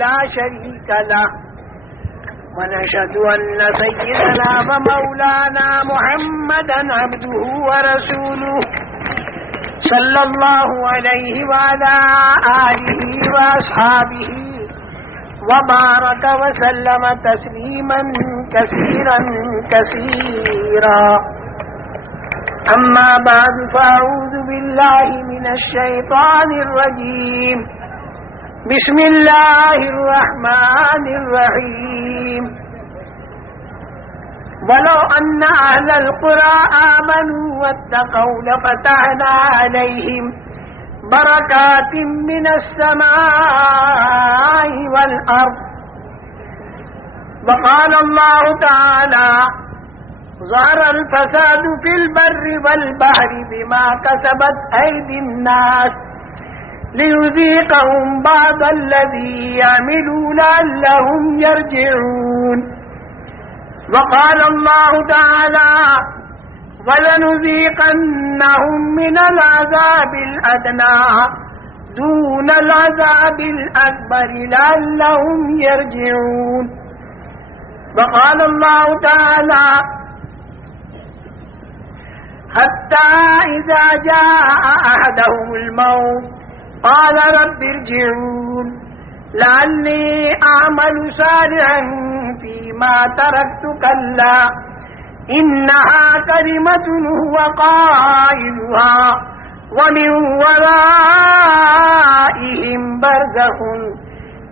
لا شريك له ونشهد أن سيدنا ومولانا محمدا عبده ورسوله صلى الله عليه وعلى آله وأصحابه وبارك وسلم تسليما كثيرا كثيرا. أما بعد فأعوذ بالله من الشيطان الرجيم. بسم الله الرحمن الرحيم. ولو أن أهل القرى آمنوا واتقوا لفتحنا عليهم بركات من السماء والأرض. وقال الله تعالى ظهر الفساد في البر والبحر بما كسبت أيدي الناس ليذيقهم بعض الذي يعملوا لعلهم يرجعون. وقال الله تعالى وَلَنُذِيقَنَّهُمْ مِنَ الْعَذَابِ الْأَدْنَى دُونَ الْعَذَابِ الْأَكْبَرِ لَعَلَّهُمْ يَرْجِعُونَ. وقال الله تعالى حتى إذا جاء أحدهم الموت قال رب ارجعون لعلي أعمل صالحا فيما تركت كلا إنها كلمة هو قائلها ومن ورائهم برزخ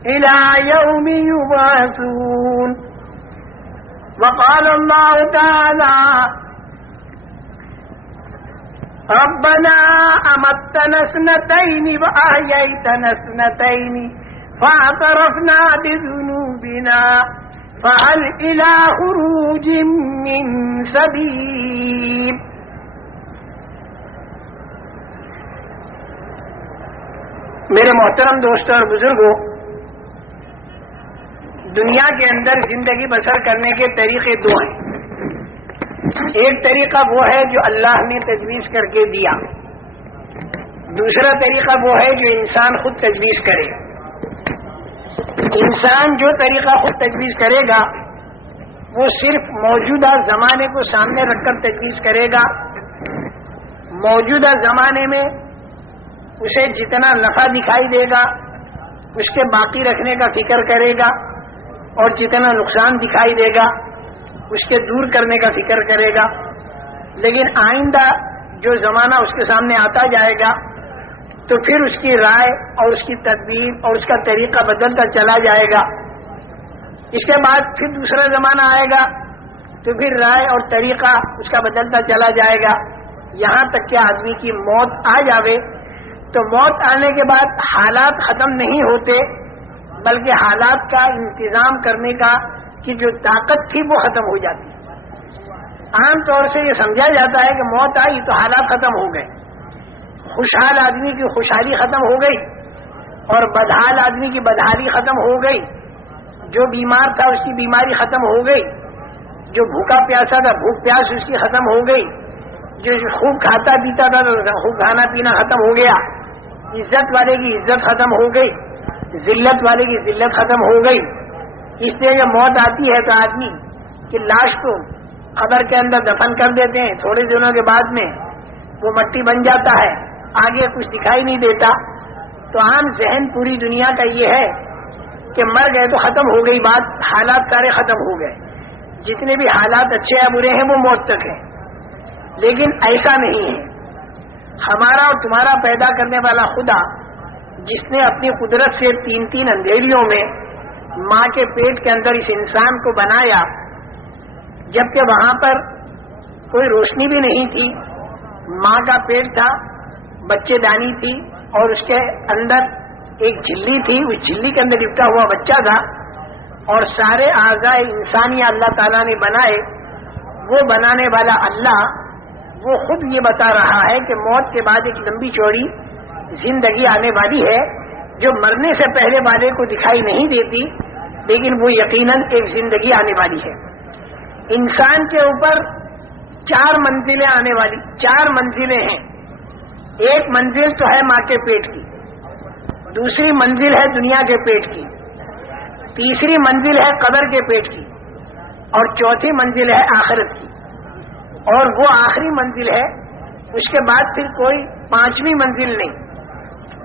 إلى يوم يبعثون. وقال الله تعالى ربنا أمتنا اثنتين وأحييتنا اثنتين فاعترفنا بذنوبنا فهل إلى خروج من سبيل. میرے محترم دوستوں اور بزرگوں، دنیا کے اندر زندگی بسر کرنے کے طریقے دو ہیں. ایک طریقہ وہ ہے جو اللہ نے تجویز کر کے دیا، دوسرا طریقہ وہ ہے جو انسان خود تجویز کرے. انسان جو طریقہ خود تجویز کرے گا وہ صرف موجودہ زمانے کو سامنے رکھ کر تجویز کرے گا. موجودہ زمانے میں اسے جتنا نفع دکھائی دے گا اس کے باقی رکھنے کا فکر کرے گا، اور جتنا نقصان دکھائی دے گا اس کے دور کرنے کا فکر کرے گا. لیکن آئندہ جو زمانہ اس کے سامنے آتا جائے گا تو پھر اس کی رائے اور اس کی تدبیر اور اس کا طریقہ بدلتا چلا جائے گا. اس کے بعد پھر دوسرا زمانہ آئے گا تو پھر رائے اور طریقہ اس کا بدلتا چلا جائے گا، یہاں تک کہ آدمی کی موت آ جاوے. تو موت آنے کے بعد حالات ختم نہیں ہوتے بلکہ حالات کا انتظام کرنے کا کی جو طاقت تھی وہ ختم ہو جاتی. عام طور سے یہ سمجھا جاتا ہے کہ موت آئی تو حالات ختم ہو گئے، خوشحال آدمی کی خوشحالی ختم ہو گئی اور بدحال آدمی کی بدحالی ختم ہو گئی، جو بیمار تھا اس کی بیماری ختم ہو گئی، جو بھوکا پیاسا تھا بھوک پیاس اس کی ختم ہو گئی، جو خوب کھاتا پیتا تھا تو خوب کھانا پینا ختم ہو گیا، عزت والے کی عزت ختم ہو گئی، ذلت والے کی ذلت ختم ہو گئی. اس لیے جب موت آتی ہے تو آدمی کی لاش کو قبر کے اندر دفن کر دیتے ہیں، تھوڑے دنوں کے بعد میں وہ مٹی بن جاتا ہے، آگے کچھ دکھائی نہیں دیتا. تو عام ذہن پوری دنیا کا یہ ہے کہ مر گئے تو ختم ہو گئی بات، حالات سارے ختم ہو گئے. جتنے بھی حالات اچھے یا برے ہیں وہ موت تک ہیں. لیکن ایسا نہیں ہے. ہمارا اور تمہارا پیدا کرنے والا خدا جس نے اپنی قدرت سے تین تین اندھیریوں میں ماں کے پیٹ کے اندر اس انسان کو بنایا، جبکہ وہاں پر کوئی روشنی بھی نہیں تھی، ماں کا پیٹ تھا، بچے دانی تھی اور اس کے اندر ایک جھلی تھی، اس جھلی کے اندر لپٹا ہوا بچہ تھا، اور سارے اعضاء انسانی اللہ تعالیٰ نے بنائے. وہ بنانے والا اللہ وہ خود یہ بتا رہا ہے کہ موت کے بعد ایک لمبی چوڑی زندگی آنے والی ہے جو مرنے سے پہلے والے کو دکھائی نہیں دیتی، لیکن وہ یقیناً ایک زندگی آنے والی ہے. انسان کے اوپر 4 منزلیں آنے والی 4 منزلیں ہیں. ایک منزل تو ہے ماں کے پیٹ کی، دوسری منزل ہے دنیا کے پیٹ کی، تیسری منزل ہے قبر کے پیٹ کی، اور چوتھی منزل ہے آخرت کی، اور وہ آخری منزل ہے، اس کے بعد پھر کوئی پانچویں منزل نہیں۔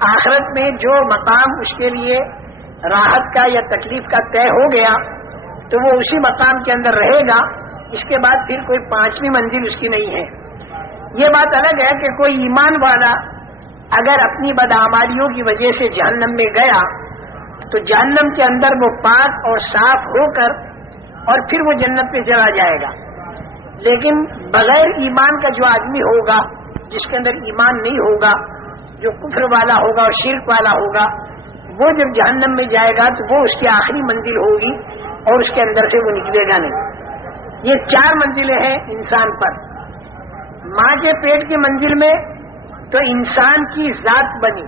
آخرت میں جو مقام اس کے لیے راحت کا یا تکلیف کا طے ہو گیا تو وہ اسی مقام کے اندر رہے گا، اس کے بعد پھر کوئی پانچویں منزل اس کی نہیں ہے۔ یہ بات الگ ہے کہ کوئی ایمان والا اگر اپنی بدعمالیوں کی وجہ سے جہنم میں گیا تو جہنم کے اندر وہ پاک اور صاف ہو کر اور پھر وہ جنت میں چلا جائے گا، لیکن بغیر ایمان کا جو آدمی ہوگا، جس کے اندر ایمان نہیں ہوگا، جو کفر والا ہوگا اور شرک والا ہوگا، وہ جب جہنم میں جائے گا تو وہ اس کی آخری منزل ہوگی اور اس کے اندر سے وہ نکلے گا نہیں۔ یہ 4 منزلیں ہیں انسان پر۔ ماں کے پیٹ کی منزل میں تو انسان کی ذات بنی،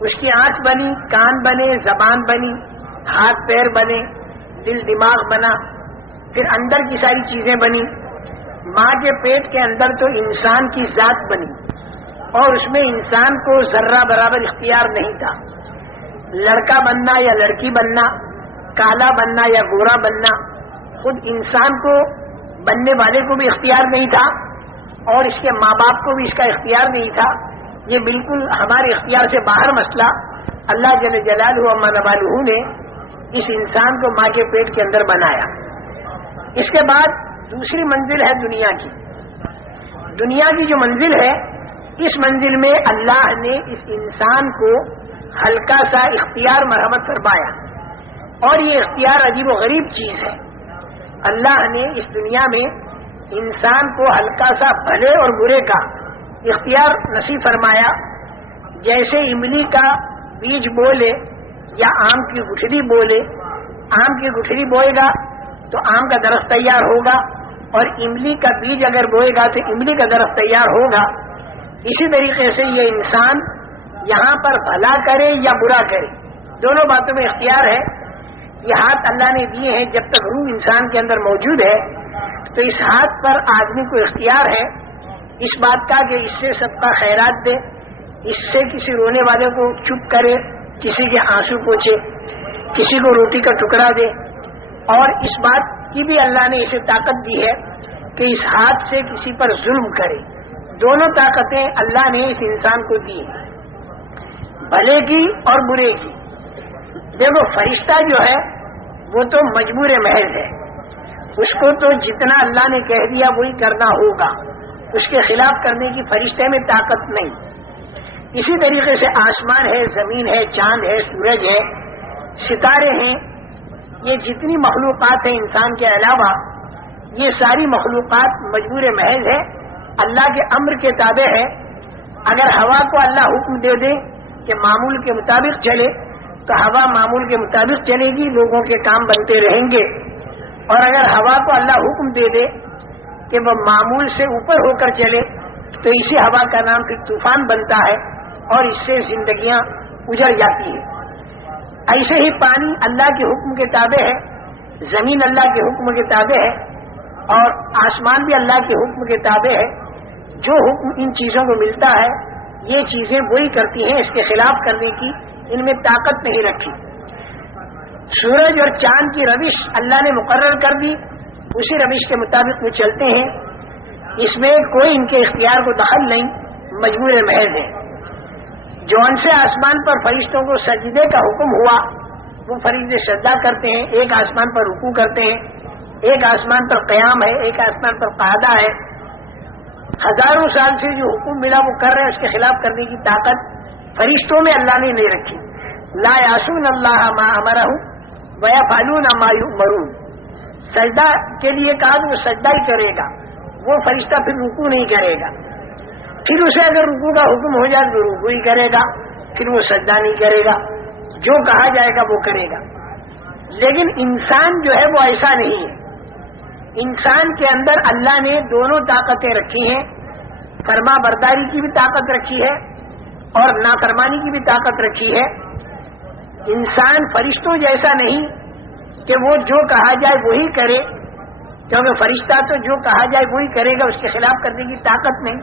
اس کی آنکھ بنی، کان بنے، زبان بنی، ہاتھ پیر بنے، دل دماغ بنا، پھر اندر کی ساری چیزیں بنی۔ ماں کے پیٹ کے اندر تو انسان کی ذات بنی اور اس میں انسان کو ذرہ برابر اختیار نہیں تھا، لڑکا بننا یا لڑکی بننا، کالا بننا یا گورا بننا، خود انسان کو بننے والے کو بھی اختیار نہیں تھا اور اس کے ماں باپ کو بھی اس کا اختیار نہیں تھا۔ یہ بالکل ہمارے اختیار سے باہر مسئلہ اللہ جل جلالہ و عز والہ نے اس انسان کو ماں کے پیٹ کے اندر بنایا۔ اس کے بعد دوسری منزل ہے دنیا کی۔ دنیا کی جو منزل ہے، اس منزل میں اللہ نے اس انسان کو ہلکا سا اختیار مرحمت فرمایا، اور یہ اختیار عجیب و غریب چیز ہے۔ اللہ نے اس دنیا میں انسان کو ہلکا سا بھلے اور برے کا اختیار نصیب فرمایا۔ جیسے املی کا بیج بولے یا آم کی گٹھلی بولے، آم کی گٹھلی بوئے گا تو آم کا درخت تیار ہوگا، اور املی کا بیج اگر بوئے گا تو املی کا درخت تیار ہوگا۔ اسی طریقے سے یہ انسان یہاں پر بھلا کرے یا برا کرے، دونوں باتوں میں اختیار ہے۔ یہ ہاتھ اللہ نے دیے ہیں، جب تک روح انسان کے اندر موجود ہے تو اس ہاتھ پر آدمی کو اختیار ہے اس بات کا کہ اس سے سب کا خیرات دے، اس سے کسی رونے والے کو چپ کرے، کسی کے آنسو پوچھے، کسی کو روٹی کا ٹکڑا دے، اور اس بات کی بھی اللہ نے اسے طاقت دی ہے کہ اس ہاتھ سے کسی پر ظلم کرے۔ دونوں طاقتیں اللہ نے اس انسان کو دی ہیں، بھلے کی اور برے کی۔ دیکھو فرشتہ جو ہے وہ تو مجبور محض ہے، اس کو تو جتنا اللہ نے کہہ دیا وہی کرنا ہوگا، اس کے خلاف کرنے کی فرشتے میں طاقت نہیں۔ اسی طریقے سے آسمان ہے، زمین ہے، چاند ہے، سورج ہے، ستارے ہیں، یہ جتنی مخلوقات ہیں انسان کے علاوہ، یہ ساری مخلوقات مجبور محض ہے، اللہ کے امر کے تابع ہے۔ اگر ہوا کو اللہ حکم دے دے کہ معمول کے مطابق چلے تو ہوا معمول کے مطابق چلے گی، لوگوں کے کام بنتے رہیں گے، اور اگر ہوا کو اللہ حکم دے دے کہ وہ معمول سے اوپر ہو کر چلے تو اسی ہوا کا نام پھر طوفان بنتا ہے اور اس سے زندگیاں اجڑ جاتی ہیں۔ ایسے ہی پانی اللہ کے حکم کے تابع ہے، زمین اللہ کے حکم کے تابع ہے، اور آسمان بھی اللہ کے حکم کے تابع ہے۔ جو حکم ان چیزوں کو ملتا ہے یہ چیزیں وہی کرتی ہیں، اس کے خلاف کرنے کی ان میں طاقت نہیں رکھی۔ سورج اور چاند کی روش اللہ نے مقرر کر دی، اسی روش کے مطابق وہ چلتے ہیں، اس میں کوئی ان کے اختیار کو دخل نہیں، مجبور محض ہے۔ جون سے آسمان پر فرشتوں کو سجدے کا حکم ہوا وہ فرشتے سجدہ کرتے ہیں، ایک آسمان پر رکوع کرتے ہیں، ایک آسمان پر قیام ہے، ایک آسمان پر قعدہ ہے۔ ہزاروں سال سے جو حکم ملا وہ کر رہے ہیں، اس کے خلاف کرنے کی طاقت فرشتوں میں اللہ نے نہیں رکھی۔ لا یعصون اللہ ما امرہم ویفعلون ما یؤمرون۔ سجدہ کے لیے کہا تو وہ سجدہ ہی کرے گا، وہ فرشتہ پھر رکوع نہیں کرے گا، پھر اسے اگر رکوع کا حکم ہو جائے تو رکوع ہی کرے گا، پھر وہ سجدہ نہیں کرے گا، جو کہا جائے گا وہ کرے گا۔ لیکن انسان جو ہے وہ ایسا نہیں ہے۔ انسان کے اندر اللہ نے دونوں طاقتیں رکھی ہیں، فرما برداری کی بھی طاقت رکھی ہے اور نافرمانی کی بھی طاقت رکھی ہے۔ انسان فرشتوں جیسا نہیں کہ وہ جو کہا جائے وہی کرے، کیونکہ فرشتہ تو جو کہا جائے وہی کرے گا، اس کے خلاف کرنے کی طاقت نہیں۔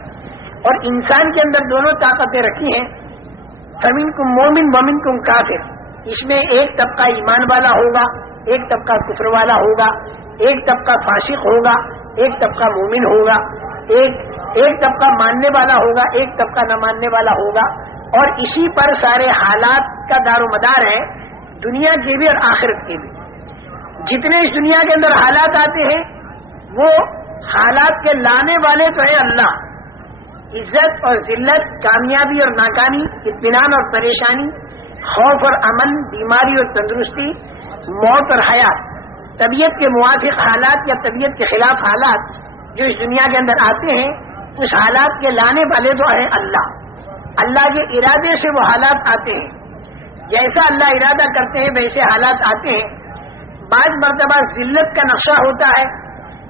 اور انسان کے اندر دونوں طاقتیں رکھی ہیں، فمنکم مومن ومنکم کافر۔ اس میں ایک طبقہ ایمان والا ہوگا، ایک طبقہ کفر والا ہوگا، ایک طبقہ فاسق ہوگا، ایک طبقہ مومن ہوگا، ایک طبقہ ماننے والا ہوگا، ایک طبقہ نہ ماننے والا ہوگا، اور اسی پر سارے حالات کا دار و مدار ہے، دنیا کے بھی اور آخرت کے بھی۔ جتنے اس دنیا کے اندر حالات آتے ہیں وہ حالات کے لانے والے تو ہے اللہ، عزت اور ذلت، کامیابی اور ناکامی، اطمینان اور پریشانی، خوف اور امن، بیماری اور تندرستی، موت اور حیات، طبیعت کے موافق حالات یا طبیعت کے خلاف حالات جو اس دنیا کے اندر آتے ہیں، اس حالات کے لانے والے تو ہے اللہ۔ اللہ کے ارادے سے وہ حالات آتے ہیں، جیسا اللہ ارادہ کرتے ہیں ویسے حالات آتے ہیں۔ بعض مرتبہ ذلت کا نقشہ ہوتا ہے،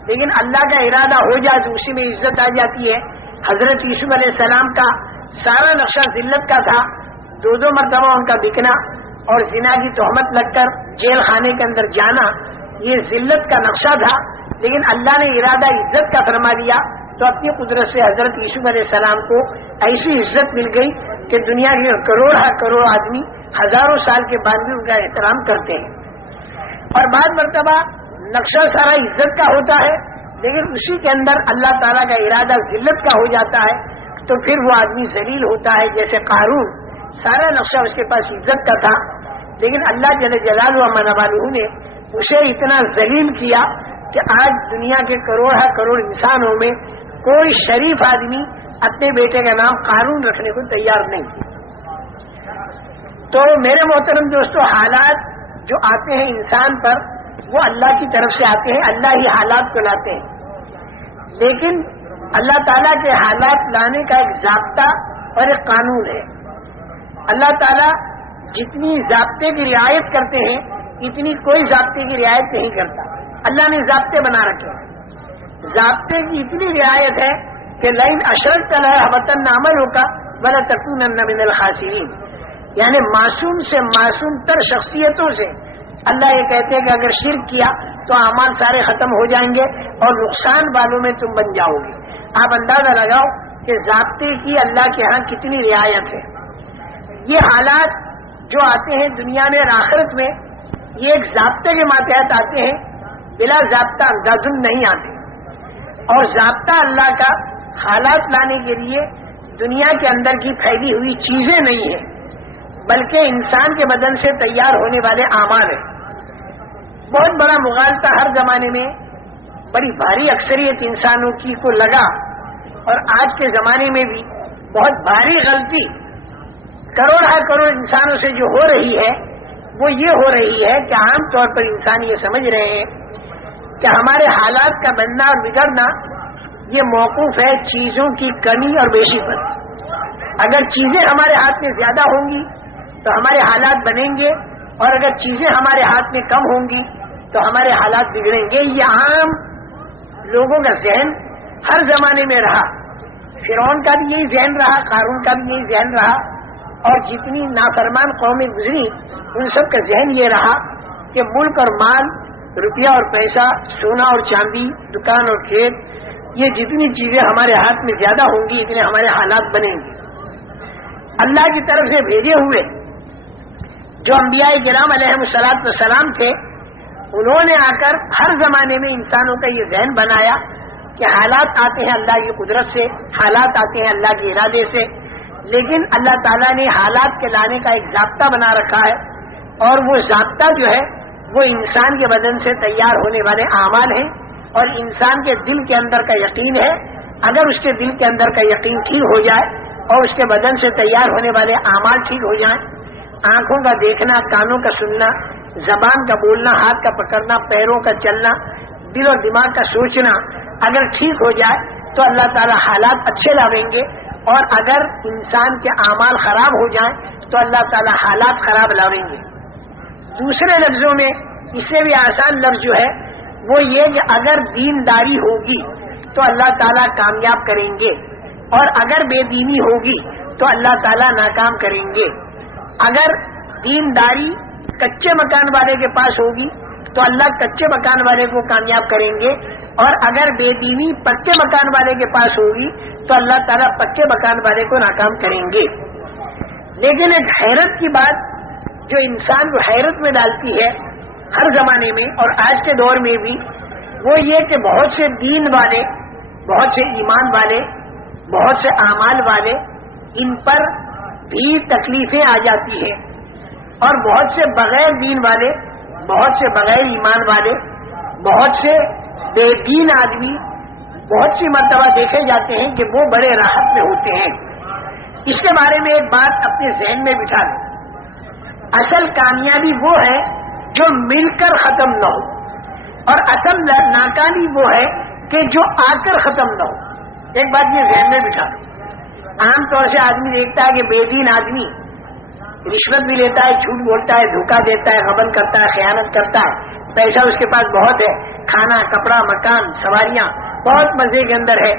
لیکن اللہ کا ارادہ ہو جائے تو اسی میں عزت آ جاتی ہے۔ حضرت یوسف علیہ السلام کا سارا نقشہ ذلت کا تھا، دو مرتبہ ان کا بکنا اور زنا کی تہمت لگ کر جیل خانے کے اندر جانا، یہ ذلت کا نقشہ تھا، لیکن اللہ نے ارادہ عزت کا فرما دیا تو اپنی قدرت سے حضرت یوسف علیہ السلام کو ایسی عزت مل گئی کہ دنیا کے کروڑ آدمی ہزاروں سال کے بعد بھی ان کا احترام کرتے ہیں۔ اور بعض مرتبہ نقشہ سارا عزت کا ہوتا ہے، لیکن اسی کے اندر اللہ تعالیٰ کا ارادہ ذلت کا ہو جاتا ہے تو پھر وہ آدمی ذلیل ہوتا ہے۔ جیسے قارون، سارا نقشہ اس کے پاس عزت کا تھا، لیکن اللہ جل جلالہ و منوالہ نے اسے اتنا ذلیل کیا کہ آج دنیا کے کروڑ انسانوں میں کوئی شریف آدمی اپنے بیٹے کا نام قارون رکھنے کو تیار نہیں۔ تو میرے محترم دوستو، حالات جو آتے ہیں انسان پر وہ اللہ کی طرف سے آتے ہیں، اللہ ہی حالات کو لاتے ہیں، لیکن اللہ تعالیٰ کے حالات لانے کا ایک ضابطہ اور ایک قانون ہے۔ اللہ تعالیٰ جتنی ضابطے کی رعایت کرتے ہیں اتنی کوئی ضابطے کی رعایت نہیں کرتا۔ اللہ نے ضابطے بنا رکھے ہیں، ضابطے کی اتنی رعایت ہے کہ لئن اشرکت لَيَحْبَطَنَّ عَمَلُكَ وَلَتَكُونَنَّ مِنَ الْخَاسِرِينَ، یعنی معصوم سے معصوم تر شخصیتوں سے اللہ یہ کہتے ہیں کہ اگر شرک کیا تو اعمال سارے ختم ہو جائیں گے اور نقصان والوں میں تم بن جاؤ گے۔ آپ اندازہ لگاؤ کہ ضابطے کی اللہ کے ہاں کتنی رعایت ہے۔ یہ حالات جو آتے ہیں دنیا میں اور آخرت میں، یہ ایک ضابطے کے ماتحت آتے ہیں، بلا ضابطہ اندازن نہیں آتے۔ اور ضابطہ اللہ کا حالات لانے کے لیے دنیا کے اندر کی پھیلی ہوئی چیزیں نہیں ہیں، بلکہ انسان کے بدن سے تیار ہونے والے اعمال ہیں۔ بہت بڑا مغالطہ ہر زمانے میں بڑی بھاری اکثریت انسانوں کی کو لگا، اور آج کے زمانے میں بھی بہت بھاری غلطی کروڑ انسانوں سے جو ہو رہی ہے وہ یہ ہو رہی ہے کہ عام طور پر انسان یہ سمجھ رہے ہیں کہ ہمارے حالات کا بننا اور بگڑنا یہ موقوف ہے چیزوں کی کمی اور بیشی پر۔ اگر چیزیں ہمارے ہاتھ میں زیادہ ہوں گی تو ہمارے حالات بنیں گے، اور اگر چیزیں ہمارے ہاتھ میں کم ہوں گی تو ہمارے حالات بگڑیں گے۔ یہ عام لوگوں کا ذہن ہر زمانے میں رہا، فرعون کا بھی یہی ذہن رہا، قارون کا بھی یہی ذہن رہا، اور جتنی نافرمان قومیں گزری ان سب کا ذہن یہ رہا کہ ملک اور مال، روپیہ اور پیسہ، سونا اور چاندی، دکان اور کھیت، یہ جتنی چیزیں ہمارے ہاتھ میں زیادہ ہوں گی اتنے ہمارے حالات بنیں گے۔ اللہ کی طرف سے بھیجے ہوئے جو انبیاء کرام علیہم السلام تھے، انہوں نے آ کر ہر زمانے میں انسانوں کا یہ ذہن بنایا کہ حالات آتے ہیں اللہ کی قدرت سے، حالات آتے ہیں اللہ کے ارادے سے، لیکن اللہ تعالیٰ نے حالات کے لانے کا ایک ضابطہ بنا رکھا ہے، اور وہ ضابطہ جو ہے وہ انسان کے بدن سے تیار ہونے والے اعمال ہیں، اور انسان کے دل کے اندر کا یقین ہے۔ اگر اس کے دل کے اندر کا یقین ٹھیک ہو جائے اور اس کے بدن سے تیار ہونے والے اعمال ٹھیک ہو جائیں، آنکھوں کا دیکھنا، کانوں کا سننا، زبان کا بولنا، ہاتھ کا پکڑنا، پیروں کا چلنا، دل اور دماغ کا سوچنا اگر ٹھیک ہو جائے تو اللہ تعالیٰ حالات اچھے لاویں گے، اور اگر انسان کے اعمال خراب ہو جائیں تو اللہ تعالیٰ حالات خراب لاویں گے۔ دوسرے لفظوں میں اس سے بھی آسان لفظ جو ہے وہ یہ کہ اگر دینداری ہوگی تو اللہ تعالیٰ کامیاب کریں گے، اور اگر بے دینی ہوگی تو اللہ تعالیٰ ناکام کریں گے۔ اگر دینداری کچے مکان والے کے پاس ہوگی تو اللہ کچے مکان والے کو کامیاب کریں گے، اور اگر بے دینی پکے مکان والے کے پاس ہوگی تو اللہ تعالیٰ پکے مکان والے کو ناکام کریں گے۔ لیکن ایک حیرت کی بات جو انسان کو حیرت میں ڈالتی ہے ہر زمانے میں اور آج کے دور میں بھی، وہ یہ کہ بہت سے دین والے، بہت سے ایمان والے، بہت سے اعمال والے، ان پر بھی تکلیفیں آ جاتی ہیں، اور بہت سے بغیر دین والے، بہت سے بغیر ایمان والے، بہت سے بے دین آدمی بہت سی مرتبہ دیکھے جاتے ہیں کہ وہ بڑے راحت میں ہوتے ہیں۔ اس کے بارے میں ایک بات اپنے ذہن میں بٹھا لیں، اصل کامیابی وہ ہے جو مل کر ختم نہ ہو، اور اصل ناکامی وہ ہے کہ جو آ کر ختم نہ ہو۔ ایک بات یہ ذہن میں بٹھا لیں، عام طور سے آدمی دیکھتا ہے کہ بے دین آدمی رشوت بھی لیتا ہے، جھوٹ بولتا ہے، دھوکہ دیتا ہے، غبن کرتا ہے، خیانت کرتا ہے، پیسہ اس کے پاس بہت ہے، کھانا کپڑا مکان سواریاں بہت مزے کے اندر ہے،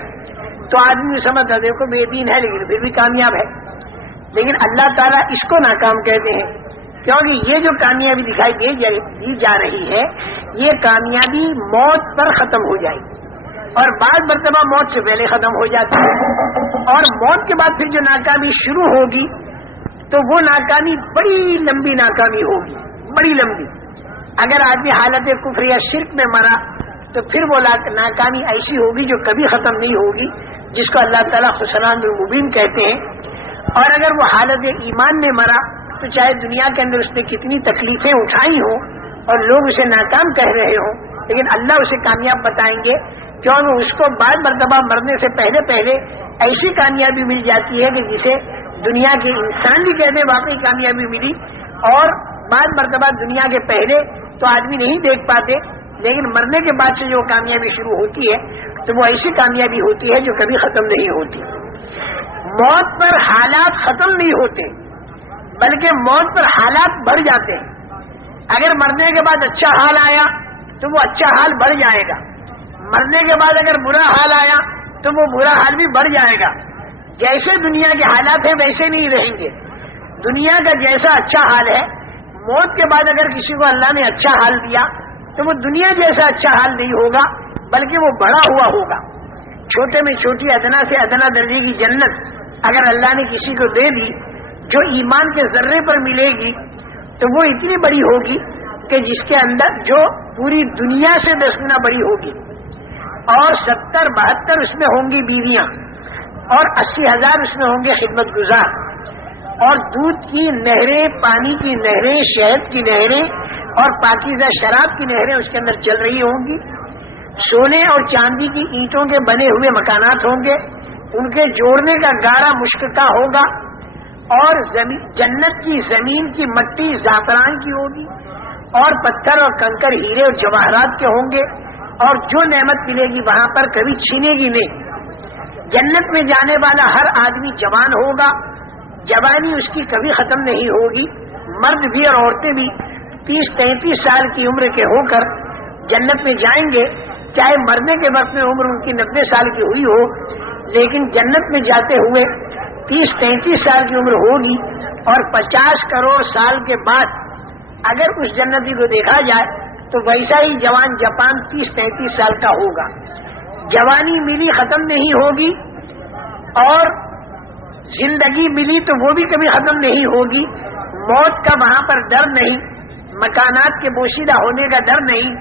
تو آدمی سمجھتا ہے دیکھو بے دین ہے لیکن پھر بھی کامیاب ہے۔ لیکن اللہ تعالیٰ اس کو ناکام کہتے ہیں، کیونکہ یہ جو کامیابی دکھائی دی جا رہی ہے، یہ کامیابی موت پر ختم ہو جائے گی، اور بعض مرتبہ موت سے پہلے ختم ہو جاتی ہے، اور موت کے بعد پھر جو ناکامی شروع ہوگی تو وہ ناکامی بڑی لمبی ناکامی ہوگی، بڑی لمبی۔ اگر آدمی حالت کفر یا شرک میں مرا تو پھر وہ ناکامی ایسی ہوگی جو کبھی ختم نہیں ہوگی، جس کو اللہ تعالیٰ خسران المبین کہتے ہیں۔ اور اگر وہ حالت ایمان میں مرا تو چاہے دنیا کے اندر اس نے کتنی تکلیفیں اٹھائی ہوں اور لوگ اسے ناکام کہہ رہے ہوں، لیکن اللہ اسے کامیاب بتائیں گے، کیونکہ اس کو بعض مرتبہ مرنے سے پہلے پہلے ایسی کامیابی مل جاتی ہے کہ جسے دنیا کے انسان بھی کہتے ہیں واقعی کامیابی ملی، اور بعض مرتبہ دنیا کے پہلے تو آدمی نہیں دیکھ پاتے، لیکن مرنے کے بعد سے جو کامیابی شروع ہوتی ہے تو وہ ایسی کامیابی ہوتی ہے جو کبھی ختم نہیں ہوتی۔ موت پر حالات ختم نہیں ہوتے، بلکہ موت پر حالات بڑھ جاتے ہیں۔ اگر مرنے کے بعد اچھا حال آیا تو وہ اچھا حال بڑھ جائے گا، مرنے کے بعد اگر برا حال آیا تو وہ برا حال بھی بڑھ جائے گا۔ جیسے دنیا کے حالات ہیں ویسے نہیں رہیں گے، دنیا کا جیسا اچھا حال ہے، موت کے بعد اگر کسی کو اللہ نے اچھا حال دیا تو وہ دنیا جیسا اچھا حال نہیں ہوگا، بلکہ وہ بڑا ہوا ہوگا۔ چھوٹے میں چھوٹی ادنا سے ادنا درجے کی جنت اگر اللہ نے کسی کو دے دی جو ایمان کے ذرے پر ملے گی تو وہ اتنی بڑی ہوگی کہ جس کے اندر جو پوری دنیا سے 10 گنا بڑی ہوگی، اور 70-72 اس میں ہوں گی بیویاں، اور 80,000 اس میں ہوں گے خدمت گزار، اور دودھ کی نہریں، پانی کی نہریں، شہد کی نہریں اور پاکیزہ شراب کی نہریں اس کے اندر چل رہی ہوں گی۔ سونے اور چاندی کی اینٹوں کے بنے ہوئے مکانات ہوں گے، ان کے جوڑنے کا گارا مشک کا ہوگا، اور جنت کی زمین کی مٹی زعفران کی ہوگی، اور پتھر اور کنکر ہیرے اور جواہرات کے ہوں گے، اور جو نعمت ملے گی وہاں پر کبھی چھینے گی نہیں۔ جنت میں جانے والا ہر آدمی جوان ہوگا، جوانی اس کی کبھی ختم نہیں ہوگی، مرد بھی اور عورتیں بھی 30-33 سال کی عمر کے ہو کر جنت میں جائیں گے، چاہے مرنے کے وقت میں عمر ان کی 90 سال کی ہوئی ہو، لیکن جنت میں جاتے ہوئے 30-33 سال کی عمر ہوگی، اور 50 کروڑ سال کے بعد اگر اس جنتی کو دیکھا جائے تو ویسا ہی جوان جاپان 30-33 سال کا ہوگا۔ جوانی ملی ختم نہیں ہوگی، اور زندگی ملی تو وہ بھی کبھی ختم نہیں ہوگی۔ موت کا وہاں پر ڈر نہیں، مکانات کے بوشیدہ ہونے کا ڈر نہیں،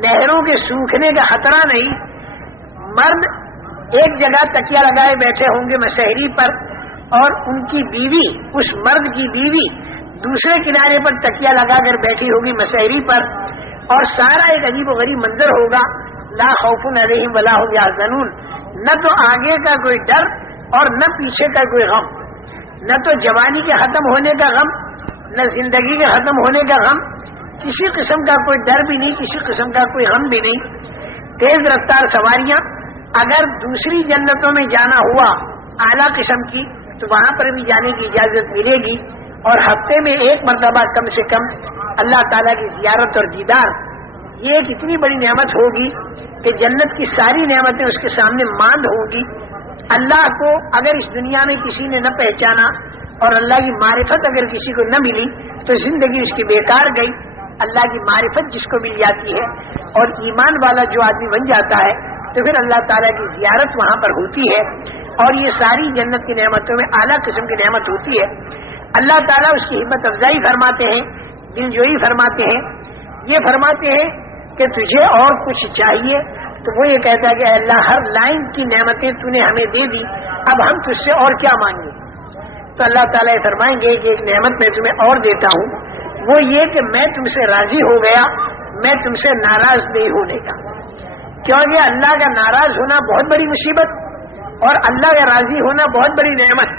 نہروں کے سوکھنے کا خطرہ نہیں۔ مرد ایک جگہ تکیہ لگائے بیٹھے ہوں گے مسحری پر، اور ان کی بیوی، اس مرد کی بیوی دوسرے کنارے پر تکیہ لگا کر بیٹھی ہوگی مسحری پر، اور سارا ایک عجیب و غریب منظر ہوگا، لا خوف علیہم ولا هم یحزنون، نہ تو آگے کا کوئی ڈر اور نہ پیچھے کا کوئی غم، نہ تو جوانی کے ختم ہونے کا غم، نہ زندگی کے ختم ہونے کا غم، کسی قسم کا کوئی ڈر بھی نہیں، کسی قسم کا کوئی غم بھی نہیں۔ تیز رفتار سواریاں، اگر دوسری جنتوں میں جانا ہوا اعلیٰ قسم کی تو وہاں پر بھی جانے کی اجازت ملے گی، اور ہفتے میں ایک مرتبہ کم سے کم اللہ تعالیٰ کی زیارت اور دیدار، یہ ایک اتنی بڑی نعمت ہوگی کہ جنت کی ساری نعمتیں اس کے سامنے ماند ہوگی۔ اللہ کو اگر اس دنیا میں کسی نے نہ پہچانا اور اللہ کی معرفت اگر کسی کو نہ ملی تو زندگی اس کی بیکار گئی۔ اللہ کی معرفت جس کو مل جاتی ہے اور ایمان والا جو آدمی بن جاتا ہے تو پھر اللہ تعالیٰ کی زیارت وہاں پر ہوتی ہے، اور یہ ساری جنت کی نعمتوں میں اعلیٰ قسم کی نعمت ہوتی ہے۔ اللہ تعالیٰ اس کی ہمت افزائی فرماتے ہیں، دل جوئی فرماتے ہیں، یہ فرماتے ہیں کہ تجھے اور کچھ چاہیے؟ تو وہ یہ کہتا ہے کہ اللہ ہر لائن کی نعمتیں تو نے ہمیں دے دی، اب ہم تجھ سے اور کیا مانگیں؟ تو اللہ تعالیٰ یہ فرمائیں گے کہ ایک نعمت میں تمہیں اور دیتا ہوں، وہ یہ کہ میں تم سے راضی ہو گیا، میں تم سے ناراض نہیں ہونے کا، کیونکہ اللہ کا ناراض ہونا بہت بڑی مصیبت اور اللہ کا راضی ہونا بہت بڑی نعمت۔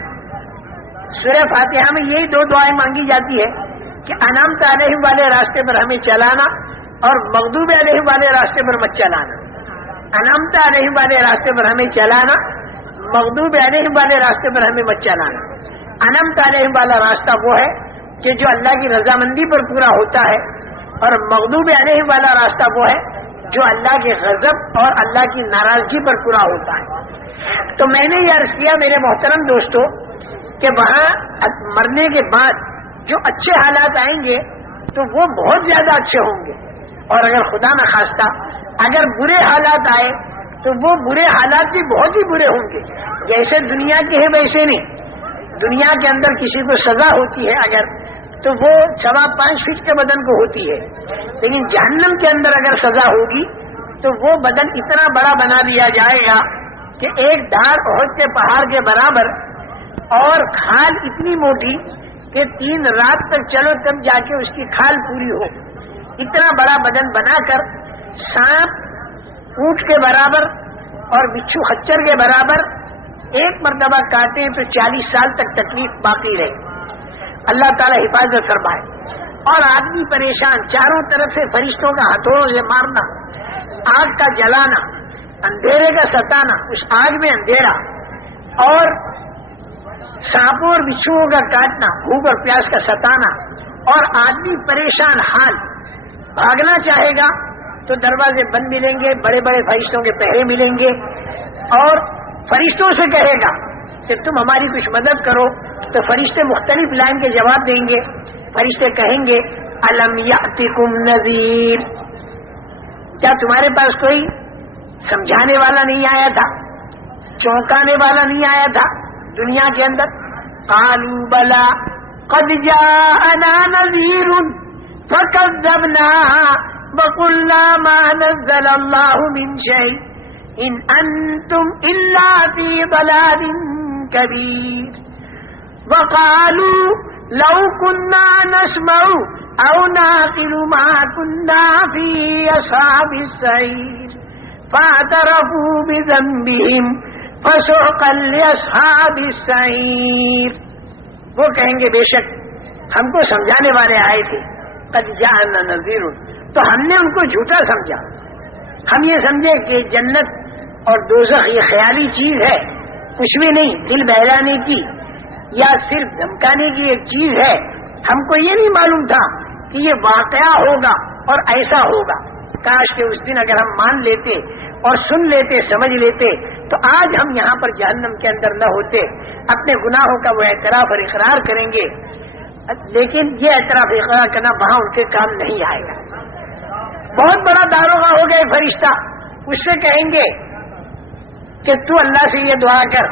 سورہ فاتحہ میں یہی دو دعائیں مانگی جاتی ہے کہ انعمت علیہم والے راستے پر ہمیں چلانا اور مغضوب علیہم والے راستے پر مت چلانا۔ انعمت علیہم والے راستے پر ہمیں چلانا، مغضوب علیہم والے راستے پر ہمیں مت چلانا۔ انعمت علیہم والا راستہ وہ ہے کہ جو اللہ کی رضامندی پر پورا ہوتا ہے، اور مغضوب علیہم والا راستہ وہ ہے جو اللہ کے غضب اور اللہ کی ناراضگی پر پورا ہوتا ہے۔ تو میں نے یہ عرض کیا میرے محترم دوستو کہ وہاں مرنے کے بعد جو اچھے حالات آئیں گے تو وہ بہت زیادہ اچھے ہوں گے، اور اگر خدا نہ خواستہ اگر برے حالات آئے تو وہ برے حالات بھی بہت ہی برے ہوں گے، جیسے دنیا کے ہیں ویسے نہیں۔ دنیا کے اندر کسی کو سزا ہوتی ہے اگر تو وہ 5.25 فٹ کے بدن کو ہوتی ہے، لیکن جہنم کے اندر اگر سزا ہوگی تو وہ بدن اتنا بڑا بنا دیا جائے گا کہ ایک دھاڑ احد کے پہاڑ کے برابر، اور کھال اتنی موٹی کہ 3 رات تک چلو تب جا کے اس کی کھال پوری ہو، اتنا بڑا بدن بنا کر سانپ اونٹ کے برابر اور بچھو خچر کے برابر ایک مرتبہ کاٹے تو 40 سال تک تکلیف باقی رہے۔ اللہ تعالی حفاظت فرمائے۔ اور آدمی پریشان، چاروں طرف سے فرشتوں کا ہتھوڑوں سے مارنا، آگ کا جلانا، اندھیرے کا ستانا، اس آگ میں اندھیرا، اور سانپوں اور بچھوؤں کا کاٹنا، بھوک اور پیاس کا ستانا، اور آدمی پریشان حال، بھاگنا چاہے گا تو دروازے بند ملیں گے، بڑے بڑے فرشتوں کے پہرے ملیں گے، اور فرشتوں سے کہے گا کہ تم ہماری کچھ مدد کرو تو فرشتے مختلف لائن کے جواب دیں گے۔ فرشتے کہیں گے الم یاتکم نذیر، کیا تمہارے پاس کوئی سمجھانے والا نہیں آیا تھا، چونکانے والا نہیں آیا تھا دنیا کے اندر؟ قالوا بلا قد جاءنا نذیر فکذبنا وقلنا ما نزل اللہ من شیء ان انتم الا فی ضلال کبیر وقالوا لو كنا نسمع او نعقل ما كنا في اصحاب السعير فاعترفوا بذنبهم فسحقا لاصحاب السعير۔ وہ کہیں گے بے شک ہم کو سمجھانے والے آئے تھے، قد جاءنا نذیر، تو ہم نے ان کو جھوٹا سمجھا۔ ہم یہ سمجھے کہ جنت اور دوزخ یہ خیالی چیز ہے، کچھ بھی نہیں، دل بہلانے کی یا صرف دھمکانے کی ایک چیز ہے۔ ہم کو یہ نہیں معلوم تھا کہ یہ واقعہ ہوگا اور ایسا ہوگا۔ کاش کہ اس دن اگر ہم مان لیتے اور سن لیتے، سمجھ لیتے، تو آج ہم یہاں پر جہنم کے اندر نہ ہوتے، اپنے گناہوں کا وہ اعتراف اور اقرار کریں گے۔ لیکن یہ اعتراف اقرار کرنا وہاں ان کے کام نہیں آئے گا۔ بہت بڑا داروغہ ہو گئے فرشتہ، اس سے کہیں گے کہ تو اللہ سے یہ دعا کر،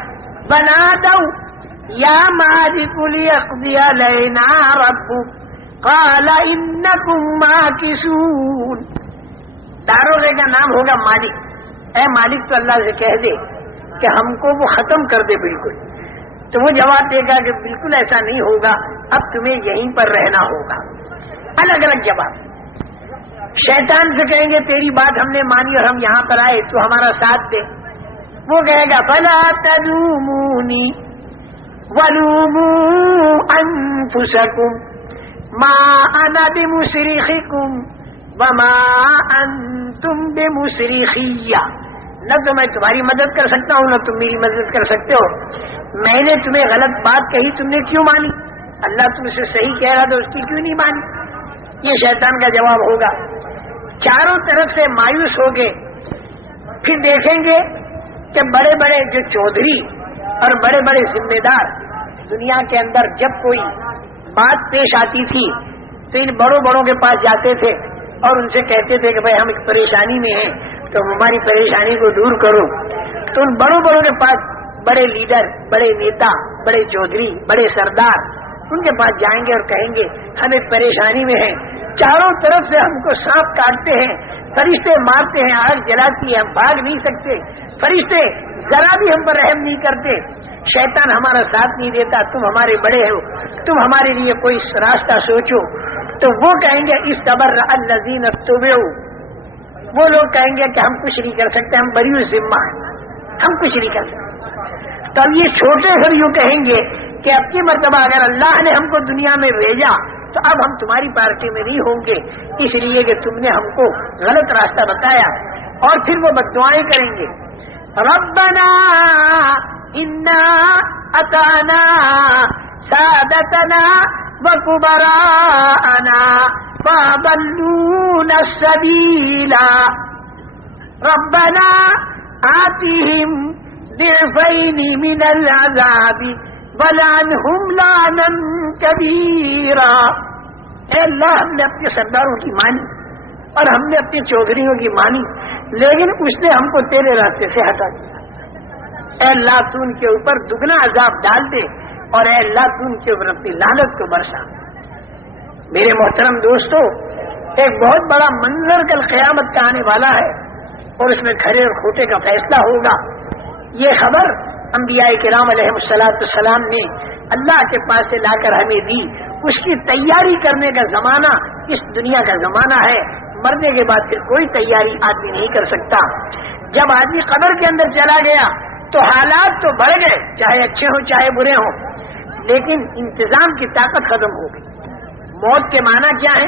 بنا دو یا مالک لیقضی علینا ربک قال انکم ماکثون۔ داروغے کا نام ہوگا مالک، اے مالک تو اللہ سے کہہ دے کہ ہم کو وہ ختم کر دے بالکل۔ تو وہ جواب دے گا کہ بالکل ایسا نہیں ہوگا، اب تمہیں یہیں پر رہنا ہوگا۔ الگ الگ جواب۔ شیطان سے کہیں گے تیری بات ہم نے مانی اور ہم یہاں پر آئے، تو ہمارا ساتھ دے۔ وہ کہے گا فلا تلومونی ولوموا انفسکم ما انا بمصرخکم وما انتم بمصرخی، نہ تو میں تمہاری مدد کر سکتا ہوں نہ تم میری مدد کر سکتے ہو۔ میں نے تمہیں غلط بات کہی، تم نے کیوں مانی؟ اللہ تم سے صحیح کہہ رہا تو اس کی کیوں نہیں مانی؟ یہ شیطان کا جواب ہوگا۔ چاروں طرف سے مایوس ہو گئے، پھر دیکھیں گے کہ بڑے بڑے جو چودھری اور بڑے بڑے ذمہ دار دنیا کے اندر جب کوئی بات پیش آتی تھی تو ان بڑوں بڑوں کے پاس جاتے تھے اور ان سے کہتے تھے کہ بھائی ہم ایک پریشانی میں ہیں تو ہماری پریشانی کو دور کرو۔ تو ان بڑوں بڑوں کے پاس بڑے لیڈر، بڑے نیتا، بڑے چودھری، بڑے سردار ان کے پاس جائیں گے اور کہیں گے ہمیں پریشانی میں ہیں، چاروں طرف سے ہم کو سانپ کاٹتے ہیں، فرشتے مارتے ہیں، آگ جلاتی ہے، ہم بھاگ نہیں سکتے، فرشتے ذرا بھی ہم پر رحم نہیں کرتے، شیطان ہمارا ساتھ نہیں دیتا، تم ہمارے بڑے ہو، تم ہمارے لیے کوئی راستہ سوچو. تو وہ کہیں گے استبر الذین اتبعوا، وہ لوگ کہیں گے کہ ہم کچھ نہیں کر سکتے، ہم بری ذمہ ہیں، ہم کچھ نہیں کر سکتے. تب یہ چھوٹے پھر یوں کہیں گے کہ اب کی مرتبہ اگر اللہ نے ہم کو دنیا میں بھیجا تو اب ہم تمہاری پارٹی میں نہیں ہوں گے، اس لیے کہ تم نے ہم کو غلط راستہ بتایا. اور پھر وہ بددعائیں کریں گے، ربنا انا اطعنا سادتنا وکبراءنا فاضلونا السبیل ربنا آتهم ضعفین من العذاب ولعنهم لعنا کبیرا. اے اللہ، ہم نے اپنے سرداروں کی مانی اور ہم نے اپنی چودھریوں کی مانی، لیکن اس نے ہم کو تیرے راستے سے ہٹا دیا. اے اللہ، تو ان کے اوپر دگنا عذاب ڈال دے، اور اے اللہ، تو ان کے اوپر اپنی لعنت کو برسا. میرے محترم دوستو، ایک بہت بڑا منظر کل قیامت کا آنے والا ہے، اور اس میں کھرے اور کھوٹے کا فیصلہ ہوگا. یہ خبر انبیاء کرام علیہ السلام نے اللہ کے پاس سے لا کر ہمیں دی. اس کی تیاری کرنے کا زمانہ اس دنیا کا زمانہ ہے. مرنے کے بعد پھر کوئی تیاری آدمی نہیں کر سکتا. جب آدمی قبر کے اندر چلا گیا تو حالات تو بڑھ گئے، چاہے اچھے ہوں چاہے برے ہوں، لیکن انتظام کی طاقت ختم ہو گئی. موت کے معنی کیا ہے؟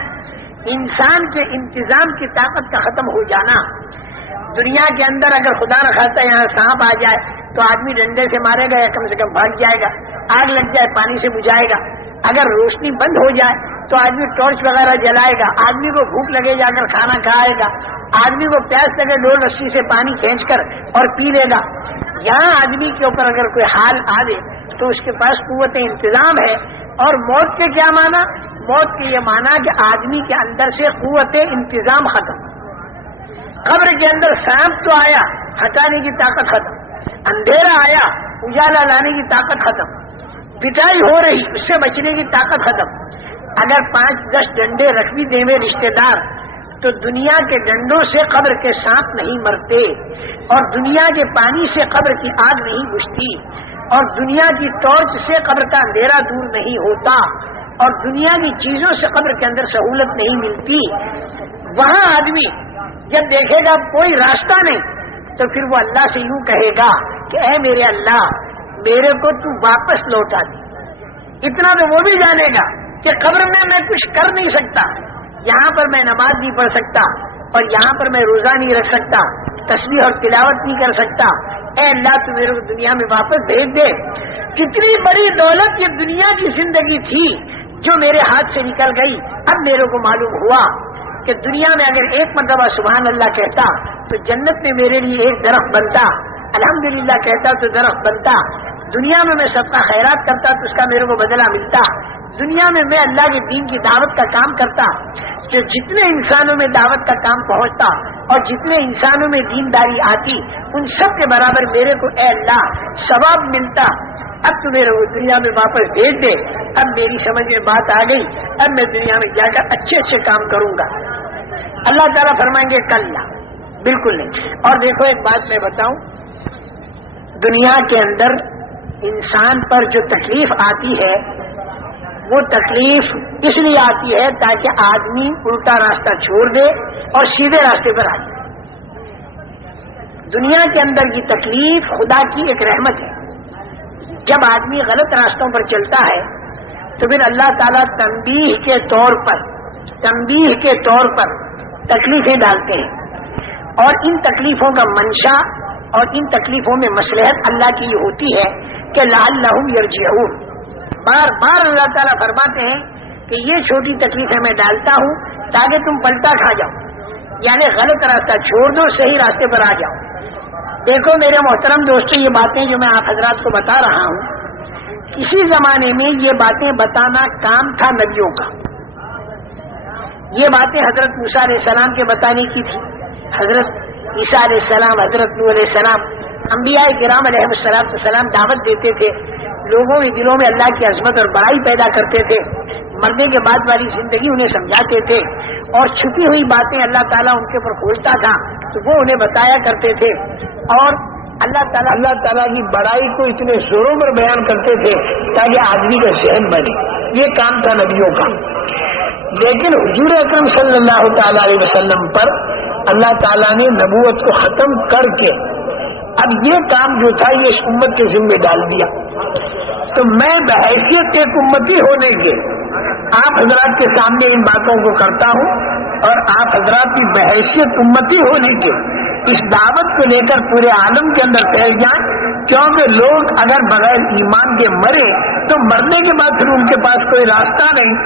انسان کے انتظام کی طاقت کا ختم ہو جانا. دنیا کے اندر اگر خدا نہ خاصا یہاں سانپ آ جائے تو آدمی ڈنڈے سے مارے گا یا کم سے کم بھاگ جائے گا. آگ لگ جائے پانی سے بجھائے گا. اگر روشنی بند ہو جائے تو آدمی ٹارچ وغیرہ جلائے گا. آدمی کو بھوک لگے جا کر کھانا کھائے گا. آدمی کو پیاس لگے ڈول رسی سے پانی کھینچ کر اور پی لے گا. یہاں آدمی کے اوپر اگر کوئی حال آ دے تو اس کے پاس قوت انتظام ہے. اور موت کے کیا معنی؟ موت کے یہ معنی کہ آدمی کے اندر سے قوت انتظام ختم. قبر کے اندر سانپ تو آیا، ہٹانے کی طاقت ختم. اندھیرا آیا، اجالا لانے کی طاقت ختم. پٹائی ہو رہی، اس سے بچنے کی طاقت ختم. اگر 5-10 ڈنڈے رکھ بھی دیں رشتے دار تو دنیا کے ڈنڈوں سے قبر کے سانپ نہیں مرتے، اور دنیا کے پانی سے قبر کی آگ نہیں بجھتی، اور دنیا کی ٹارچ سے قبر کا اندھیرا دور نہیں ہوتا، اور دنیا کی چیزوں سے قبر کے اندر سہولت نہیں ملتی. وہاں آدمی جب دیکھے گا کوئی راستہ نہیں تو پھر وہ اللہ سے یوں کہے گا کہ اے میرے اللہ، میرے کو تو واپس لوٹا دے. اتنا تو وہ بھی جانے گا کہ قبر میں میں کچھ کر نہیں سکتا، یہاں پر میں نماز نہیں پڑھ سکتا، اور یہاں پر میں روزہ نہیں رکھ سکتا، تسبیح اور تلاوت نہیں کر سکتا. اے اللہ، تو میرے کو دنیا میں واپس بھیج دے. کتنی بڑی دولت یہ دنیا کی زندگی تھی جو میرے ہاتھ سے نکل گئی. اب میرے کو معلوم ہوا کہ دنیا میں اگر ایک مرتبہ سبحان اللہ کہتا تو جنت میں میرے لیے ایک درخت بنتا، الحمدللہ کہتا تو درخت بنتا. دنیا میں میں صدقہ خیرات کرتا تو اس کا میرے کو بدلہ ملتا. دنیا میں میں اللہ کے دین کی دعوت کا کام کرتا، جو جتنے انسانوں میں دعوت کا کام پہنچتا اور جتنے انسانوں میں دینداری آتی ان سب کے برابر میرے کو اے اللہ ثواب ملتا. اب تو میرے کو دنیا میں واپس بھیج دے. اب میری سمجھ میں بات آ گئی، اب میں دنیا میں جا کر اچھے کام کروں گا. اللہ تعالیٰ فرمائیں گے کل بالکل نہیں. اور دیکھو ایک بات میں بتاؤں، دنیا کے اندر انسان پر جو تکلیف آتی ہے وہ تکلیف اس لیے آتی ہے تاکہ آدمی الٹا راستہ چھوڑ دے اور سیدھے راستے پر آ جائے. دنیا کے اندر کی تکلیف خدا کی ایک رحمت ہے. جب آدمی غلط راستوں پر چلتا ہے تو پھر اللہ تعالیٰ تنبیہ کے طور پر تکلیفیں ڈالتے ہیں، اور ان تکلیفوں کا منشا اور ان تکلیفوں میں مصلحت اللہ کی یہ ہوتی ہے کہ لعلہم یرجعون. بار بار اللہ تعالیٰ فرماتے ہیں کہ یہ چھوٹی تکلیفیں میں ڈالتا ہوں تاکہ تم پلٹا کھا جاؤ، یعنی غلط راستہ چھوڑ دو، صحیح راستے پر آ جاؤ. دیکھو میرے محترم دوستو، یہ باتیں جو میں آپ حضرات کو بتا رہا ہوں، کسی زمانے میں یہ باتیں بتانا کام تھا نبیوں کا. یہ باتیں حضرت موسیٰ علیہ السلام کے بتانے کی تھی. حضرت عیسیٰ علیہ السلام، حضرت نوح علیہ السلام، انبیاء کرام علیہ السلام دعوت دیتے تھے، لوگوں کے دلوں میں اللہ کی عظمت اور بڑائی پیدا کرتے تھے، مرنے کے بعد والی زندگی انہیں سمجھاتے تھے، اور چھپی ہوئی باتیں اللہ تعالیٰ ان کے اوپر کھولتا تھا تو وہ انہیں بتایا کرتے تھے، اور اللہ تعالیٰ کی بڑائی کو اتنے زوروں پر بیان کرتے تھے تاکہ آدمی کا ذہن بنے. یہ کام تھا نبیوں کا. لیکن حضور اکرم صلی اللہ تعالی علیہ وسلم پر اللہ تعالیٰ نے نبوت کو ختم کر کے اب یہ کام جو تھا یہ اس امت کے ذمہ ڈال دیا. تو میں بحیثیت ایک امتی ہونے کے آپ حضرات کے سامنے ان باتوں کو کرتا ہوں، اور آپ حضرات کی بحیثیت امتی ہونے کے اس دعوت کو لے کر پورے عالم کے اندر پھیل جائیں، کیونکہ لوگ اگر بغیر ایمان کے مرے تو مرنے کے بعد پھر ان کے پاس کوئی راستہ نہیں.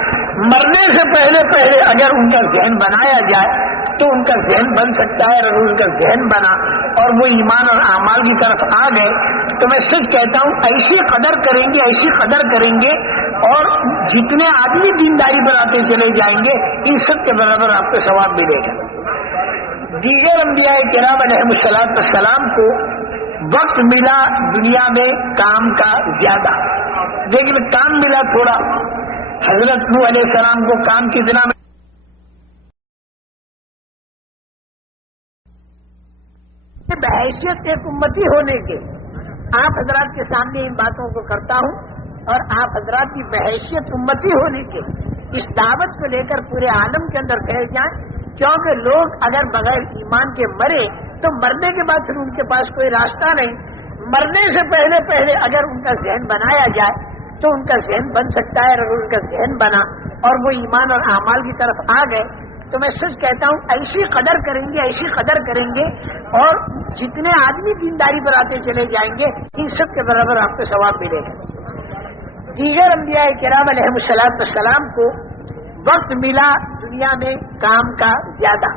مرنے سے پہلے اگر ان کا ذہن بنایا جائے تو ان کا ذہن بن سکتا ہے. اگر ان کا ذہن بنا اور وہ ایمان اور اعمال کی طرف آ گئے تو میں سچ کہتا ہوں ایسی قدر کریں گے اور جتنے آدمی دینداری پر آتے چلے جائیں گے ان سب کے برابر آپ کو ثواب ملے گا. دیگر انبیاء کرام علیہم السلام کو وقت ملا دنیا میں کام کا زیادہ، لیکن کام ملا تھوڑا. حضرت نوح علیہ السلام کو کام کتنا ملا؟ بحیثیت ایک امتی ہونے کے آپ حضرات کے سامنے ان باتوں کو کرتا ہوں، اور آپ حضرات کی بحیثیت امتی ہونے کے اس دعوت کو لے کر پورے عالم کے اندر پھیل جائیں، کیونکہ لوگ اگر بغیر ایمان کے مرے تو مرنے کے بعد پھر ان کے پاس کوئی راستہ نہیں. مرنے سے پہلے اگر ان کا ذہن بنایا جائے تو ان کا ذہن بن سکتا ہے. اگر ان کا ذہن بنا اور وہ ایمان اور اعمال کی طرف آ گئے تو میں سچ کہتا ہوں ایسی قدر کریں گے اور جتنے آدمی دینداری پر آتے چلے جائیں گے ان سب کے برابر آپ کو ثواب ملے گا. دیگر انبیاء کرام علیہم السلام کو وقت ملا دنیا میں کام کا زیادہ،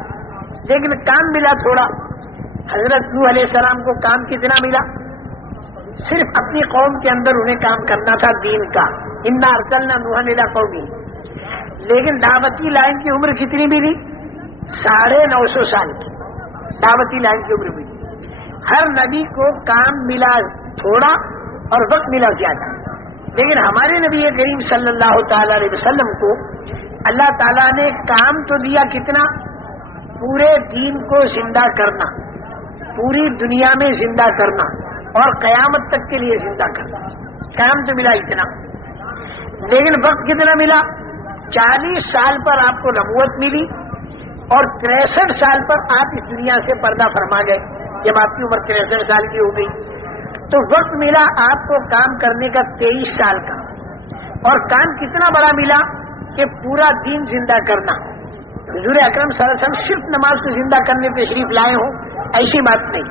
لیکن کام ملا تھوڑا. حضرت نوح علیہ السلام کو کام کتنا ملا؟ صرف اپنی قوم کے اندر انہیں کام کرنا تھا دین کا. انا ارسلنا نوحا الی قومہ. لیکن دعوتی لائن کی عمر کتنی ملی؟ 950 سال کی دعوتی لائن کی عمر ملی. ہر نبی کو کام ملا تھوڑا اور وقت ملا زیادہ. لیکن ہمارے نبی کریم صلی اللہ تعالی علیہ وسلم کو اللہ تعالیٰ نے کام تو دیا کتنا؟ پورے دین کو زندہ کرنا، پوری دنیا میں زندہ کرنا اور قیامت تک کے لیے زندہ کرنا. کام تو ملا اتنا، لیکن وقت کتنا ملا؟ 40 سال پر آپ کو نبوت ملی اور 63 سال پر آپ اس دنیا سے پردہ فرما گئے. جب آپ کی عمر 63 سال کی ہو گئی تو وقت ملا آپ کو کام کرنے کا 23 سال کا. اور کام کتنا بڑا ملا کہ پورا دین زندہ کرنا. حضور اکرم صلی اللہ علیہ وسلم صرف نماز کو زندہ کرنے پہ تشریف لائے ہوں ایسی بات نہیں،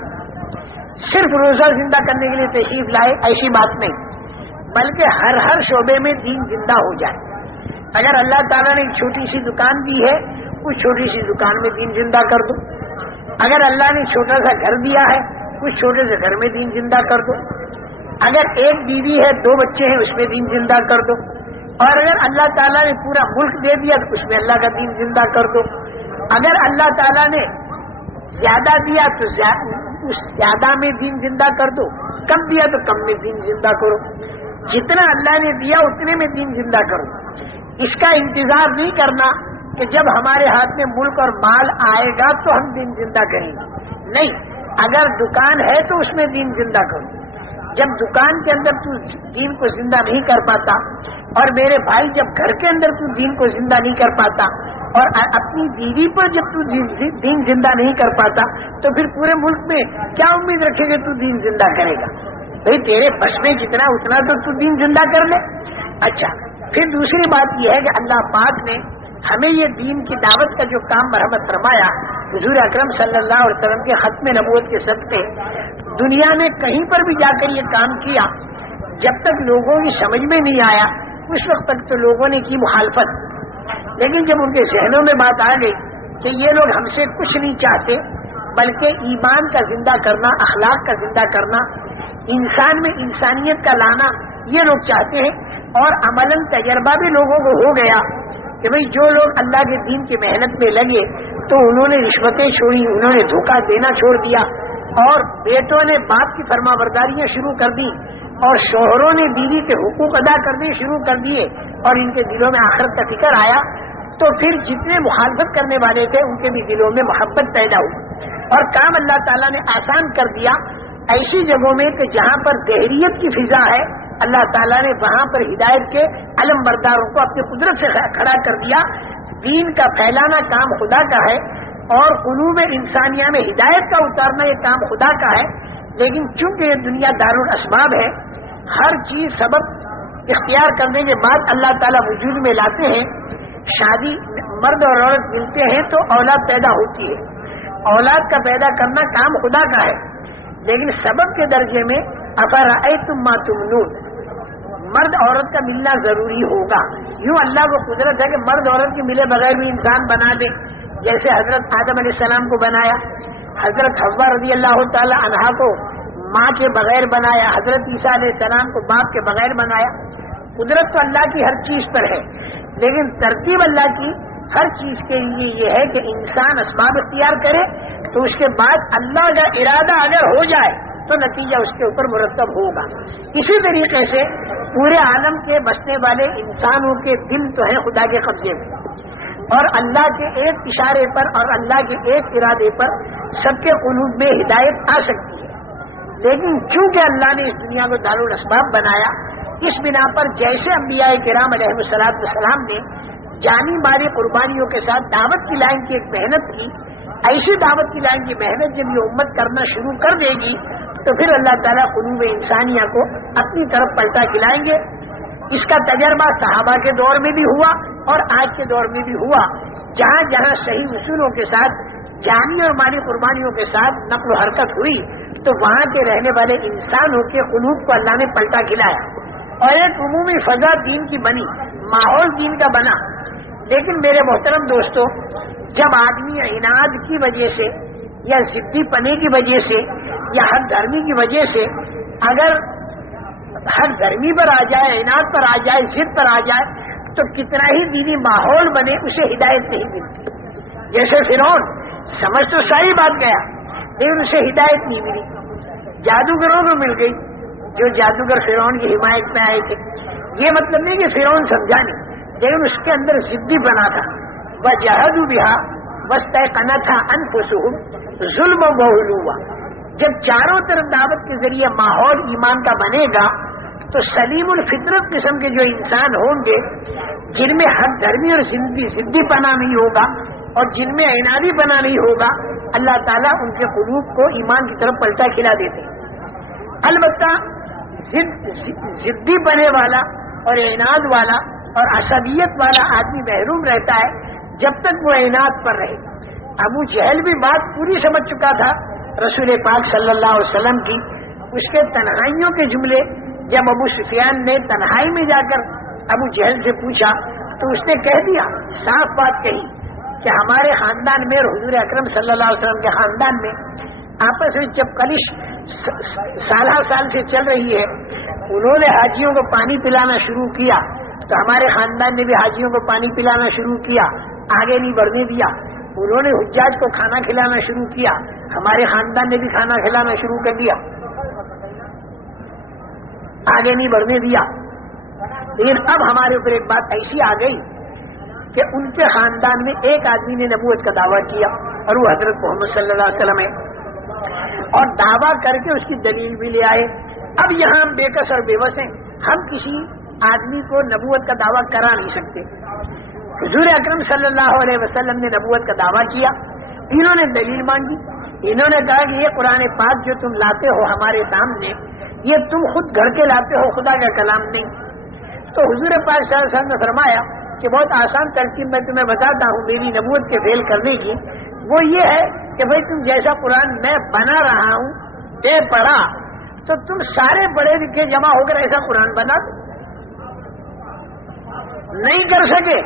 صرف روزہ زندہ کرنے کے لیے تشریف لائے ایسی بات نہیں، بلکہ ہر شعبے میں دین زندہ ہو جائے. اگر اللہ تعالیٰ نے ایک چھوٹی سی دکان دی ہے اس چھوٹی سی دکان میں دین زندہ کر دو. اگر اللہ نے چھوٹا سا گھر دیا ہے اس چھوٹے سے گھر میں دین زندہ کر دو. اگر ایک بیوی ہے 2 بچے ہیں اس میں دین زندہ کر دو. اور اگر اللہ تعالیٰ نے پورا ملک دے دیا تو اس میں اللہ کا دین زندہ کر دو. اگر اللہ تعالیٰ نے زیادہ دیا تو اس زیادہ میں دین زندہ کر دو، کم دیا تو کم میں دین زندہ کرو. جتنا اللہ نے دیا اتنے میں دین زندہ کرو. اس کا انتظار نہیں کرنا کہ جب ہمارے ہاتھ میں ملک اور مال آئے گا تو ہم دین زندہ کریں گے. نہیں، اگر دکان ہے تو اس میں دین زندہ کرو. جب دکان کے اندر تو دین کو زندہ نہیں کر پاتا، اور میرے بھائی جب گھر کے اندر تو دین کو زندہ نہیں کر پاتا، اور اپنی بیوی پر جب تو دین زندہ نہیں کر پاتا تو پھر پورے ملک میں کیا امید رکھے گا تو دین زندہ کرے گا؟ بھائی تیرے بس میں جتنا اتنا تو دین زندہ کر لے. اچھا، پھر دوسری بات یہ ہے کہ اللہ پاک نے ہمیں یہ دین کی دعوت کا جو کام مرحمت فرمایا حضور اکرم صلی اللہ علیہ وسلم کے ختم نبوت کے صدقے دنیا میں کہیں پر بھی جا کر یہ کام کیا. جب تک لوگوں کی سمجھ میں نہیں آیا اس وقت تک تو لوگوں نے کی مخالفت، لیکن جب ان کے ذہنوں میں بات آ گئی کہ یہ لوگ ہم سے کچھ نہیں چاہتے بلکہ ایمان کا زندہ کرنا، اخلاق کا زندہ کرنا، انسان میں انسانیت کا لانا یہ لوگ چاہتے ہیں، اور عملاً تجربہ بھی لوگوں کو ہو گیا کہ بھئی جو لوگ اللہ کے دین کی محنت میں لگے تو انہوں نے رشوتیں چھوڑی، انہوں نے دھوکہ دینا چھوڑ دیا، اور بیٹوں نے باپ کی فرما برداریاں شروع کر دی، اور شوہروں نے بیوی کے حقوق ادا کرنے شروع کر دیے اور ان کے دلوں میں آخرت کا فکر آیا تو پھر جتنے مخالفت کرنے والے تھے ان کے بھی دلوں میں محبت پیدا ہوئی اور کام اللہ تعالیٰ نے آسان کر دیا. ایسی جگہوں میں کہ جہاں پر دہریت کی فضا ہے اللہ تعالیٰ نے وہاں پر ہدایت کے علم برداروں کو اپنی قدرت سے کھڑا کر دیا. دین کا پھیلانا کام خدا کا ہے اور قلوب انسانیہ میں ہدایت کا اتارنا یہ کام خدا کا ہے. لیکن چونکہ یہ دنیا دارالاسباب ہے, ہر چیز سبب اختیار کرنے کے بعد اللہ تعالیٰ وجود میں لاتے ہیں. شادی مرد اور عورت ملتے ہیں تو اولاد پیدا ہوتی ہے. اولاد کا پیدا کرنا کام خدا کا ہے لیکن سبب کے درجے میں افرأیتم ما تمنون, مرد عورت کا ملنا ضروری ہوگا. یوں اللہ کو قدرت ہے کہ مرد عورت کے ملے بغیر بھی انسان بنا دے. جیسے حضرت آدم علیہ السلام کو بنایا, حضرت حوا رضی اللہ تعالی عنہا کو ماں کے بغیر بنایا, حضرت عیسیٰ علیہ السلام کو باپ کے بغیر بنایا. قدرت تو اللہ کی ہر چیز پر ہے لیکن ترتیب اللہ کی ہر چیز کے لیے یہ ہے کہ انسان اسباب اختیار کرے تو اس کے بعد اللہ کا ارادہ اگر ہو جائے تو نتیجہ اس کے اوپر مرتب ہوگا. اسی طریقے سے پورے عالم کے بسنے والے انسانوں کے دل تو ہیں خدا کے قبضے میں اور اللہ کے ایک اشارے پر اور اللہ کے ایک ارادے پر سب کے قلوب میں ہدایت آ سکتی ہے. لیکن چونکہ اللہ نے اس دنیا کو دارالاسباب بنایا اس بنا پر جیسے انبیاء کرام علیہ السلام نے جانی ماری قربانیوں کے ساتھ دعوت کی لائن کی ایک محنت کی, ایسی دعوت کی لائن کی محنت جب یہ امت کرنا شروع کر دے گی تو پھر اللہ تعالیٰ قلوب انسانیہ کو اپنی طرف پلٹا کھلائیں گے. اس کا تجربہ صحابہ کے دور میں بھی ہوا اور آج کے دور میں بھی ہوا. جہاں جہاں صحیح اصولوں کے ساتھ جانی اور مالی قربانیوں کے ساتھ نقل و حرکت ہوئی تو وہاں کے رہنے والے انسانوں کے قلوب کو اللہ نے پلٹا کھلایا اور ایک عمومی فضا دین کی بنی, ماحول دین کا بنا. لیکن میرے محترم دوستو, جب آدمی عناد کی وجہ سے یا ضدی پنے کی وجہ سے یا حق دھرمی کی وجہ سے اگر حق دھرمی پر آ جائے, عناد پر آ جائے, ضد پر آ جائے تو کتنا ہی دینی ماحول بنے اسے ہدایت نہیں ملتی. جیسے فرعون سمجھ تو ساری بات گیا لیکن اسے ہدایت نہیں ملی. جادوگروں کو مل گئی جو جادوگر فرعون کی حمایت میں آئے تھے. یہ مطلب نہیں کہ فرعون سمجھا نہیں لیکن اس کے اندر ضدی بنا تھا. وَجَحَدُوا بِهَا وَاسْتَيْقَنَتْهَا أَنفُسُهُمْ ظُلْمًا وَعُلُوًّا. جب چاروں طرف دعوت کے ذریعے ماحول ایمان کا بنے گا تو سلیم الفطرت قسم کے جو انسان ہوں گے جن میں حق دھرمی اور ضدی پنا نہیں ہوگا اور جن میں عنادی پنا نہیں ہوگا, اللہ تعالیٰ ان کے قلوب کو ایمان کی طرف پلٹا کھلا دیتے ہیں. البتہ ضدی بنے والا اور عناد والا اور عصبیت والا آدمی محروم رہتا ہے جب تک وہ عناد پر رہے. ابو جہل بھی بات پوری سمجھ چکا تھا رسول پاک صلی اللہ علیہ وسلم کی. اس کے تنہائیوں کے جملے جب ابو سفیان نے تنہائی میں جا کر ابو جہل سے پوچھا تو اس نے کہہ دیا, صاف بات کہی کہ ہمارے خاندان میں اور حضور اکرم صلی اللہ علیہ وسلم کے خاندان میں آپس میں جب کلش سالہ سال سے چل رہی ہے, انہوں نے حاجیوں کو پانی پلانا شروع کیا تو ہمارے خاندان نے بھی حاجیوں کو پانی پلانا شروع کیا, آگے نہیں بڑھنے دیا. انہوں نے حجاج کو کھانا کھلانا شروع کیا, ہمارے خاندان نے بھی کھانا کھلانا شروع کر دیا, آگے نہیں بڑھنے دیا. لیکن اب ہمارے اوپر ایک بات ایسی آ گئی کہ ان کے خاندان میں ایک آدمی نے نبوت کا دعویٰ کیا اور وہ حضرت محمد صلی اللہ علیہ وسلم ہے اور دعویٰ کر کے اس کی دلیل بھی لے آئے. اب یہاں ہم بے کس اور بے بس ہیں, ہم کسی آدمی کو نبوت کا دعویٰ کرا نہیں سکتے. حضور اکرم صلی اللہ علیہ وسلم نے نبوت کا دعویٰ کیا, انہوں نے دلیل مانگی, انہوں نے کہا کہ یہ قرآن پاک جو تم لاتے ہو ہمارے سامنے یہ تم خود گھڑ کے لاتے ہو, خدا کا کلام نہیں. تو حضور پاک صلی اللہ علیہ وسلم نے فرمایا کہ بہت آسان ترکیب میں تمہیں بتاتا ہوں میری نبوت کے فیل کرنے کی. وہ یہ ہے کہ بھائی تم جیسا قرآن میں بنا رہا ہوں اے پڑھا تو تم سارے پڑھے لکھے جمع ہو کر ایسا قرآن بنا دو. نہیں کر سکے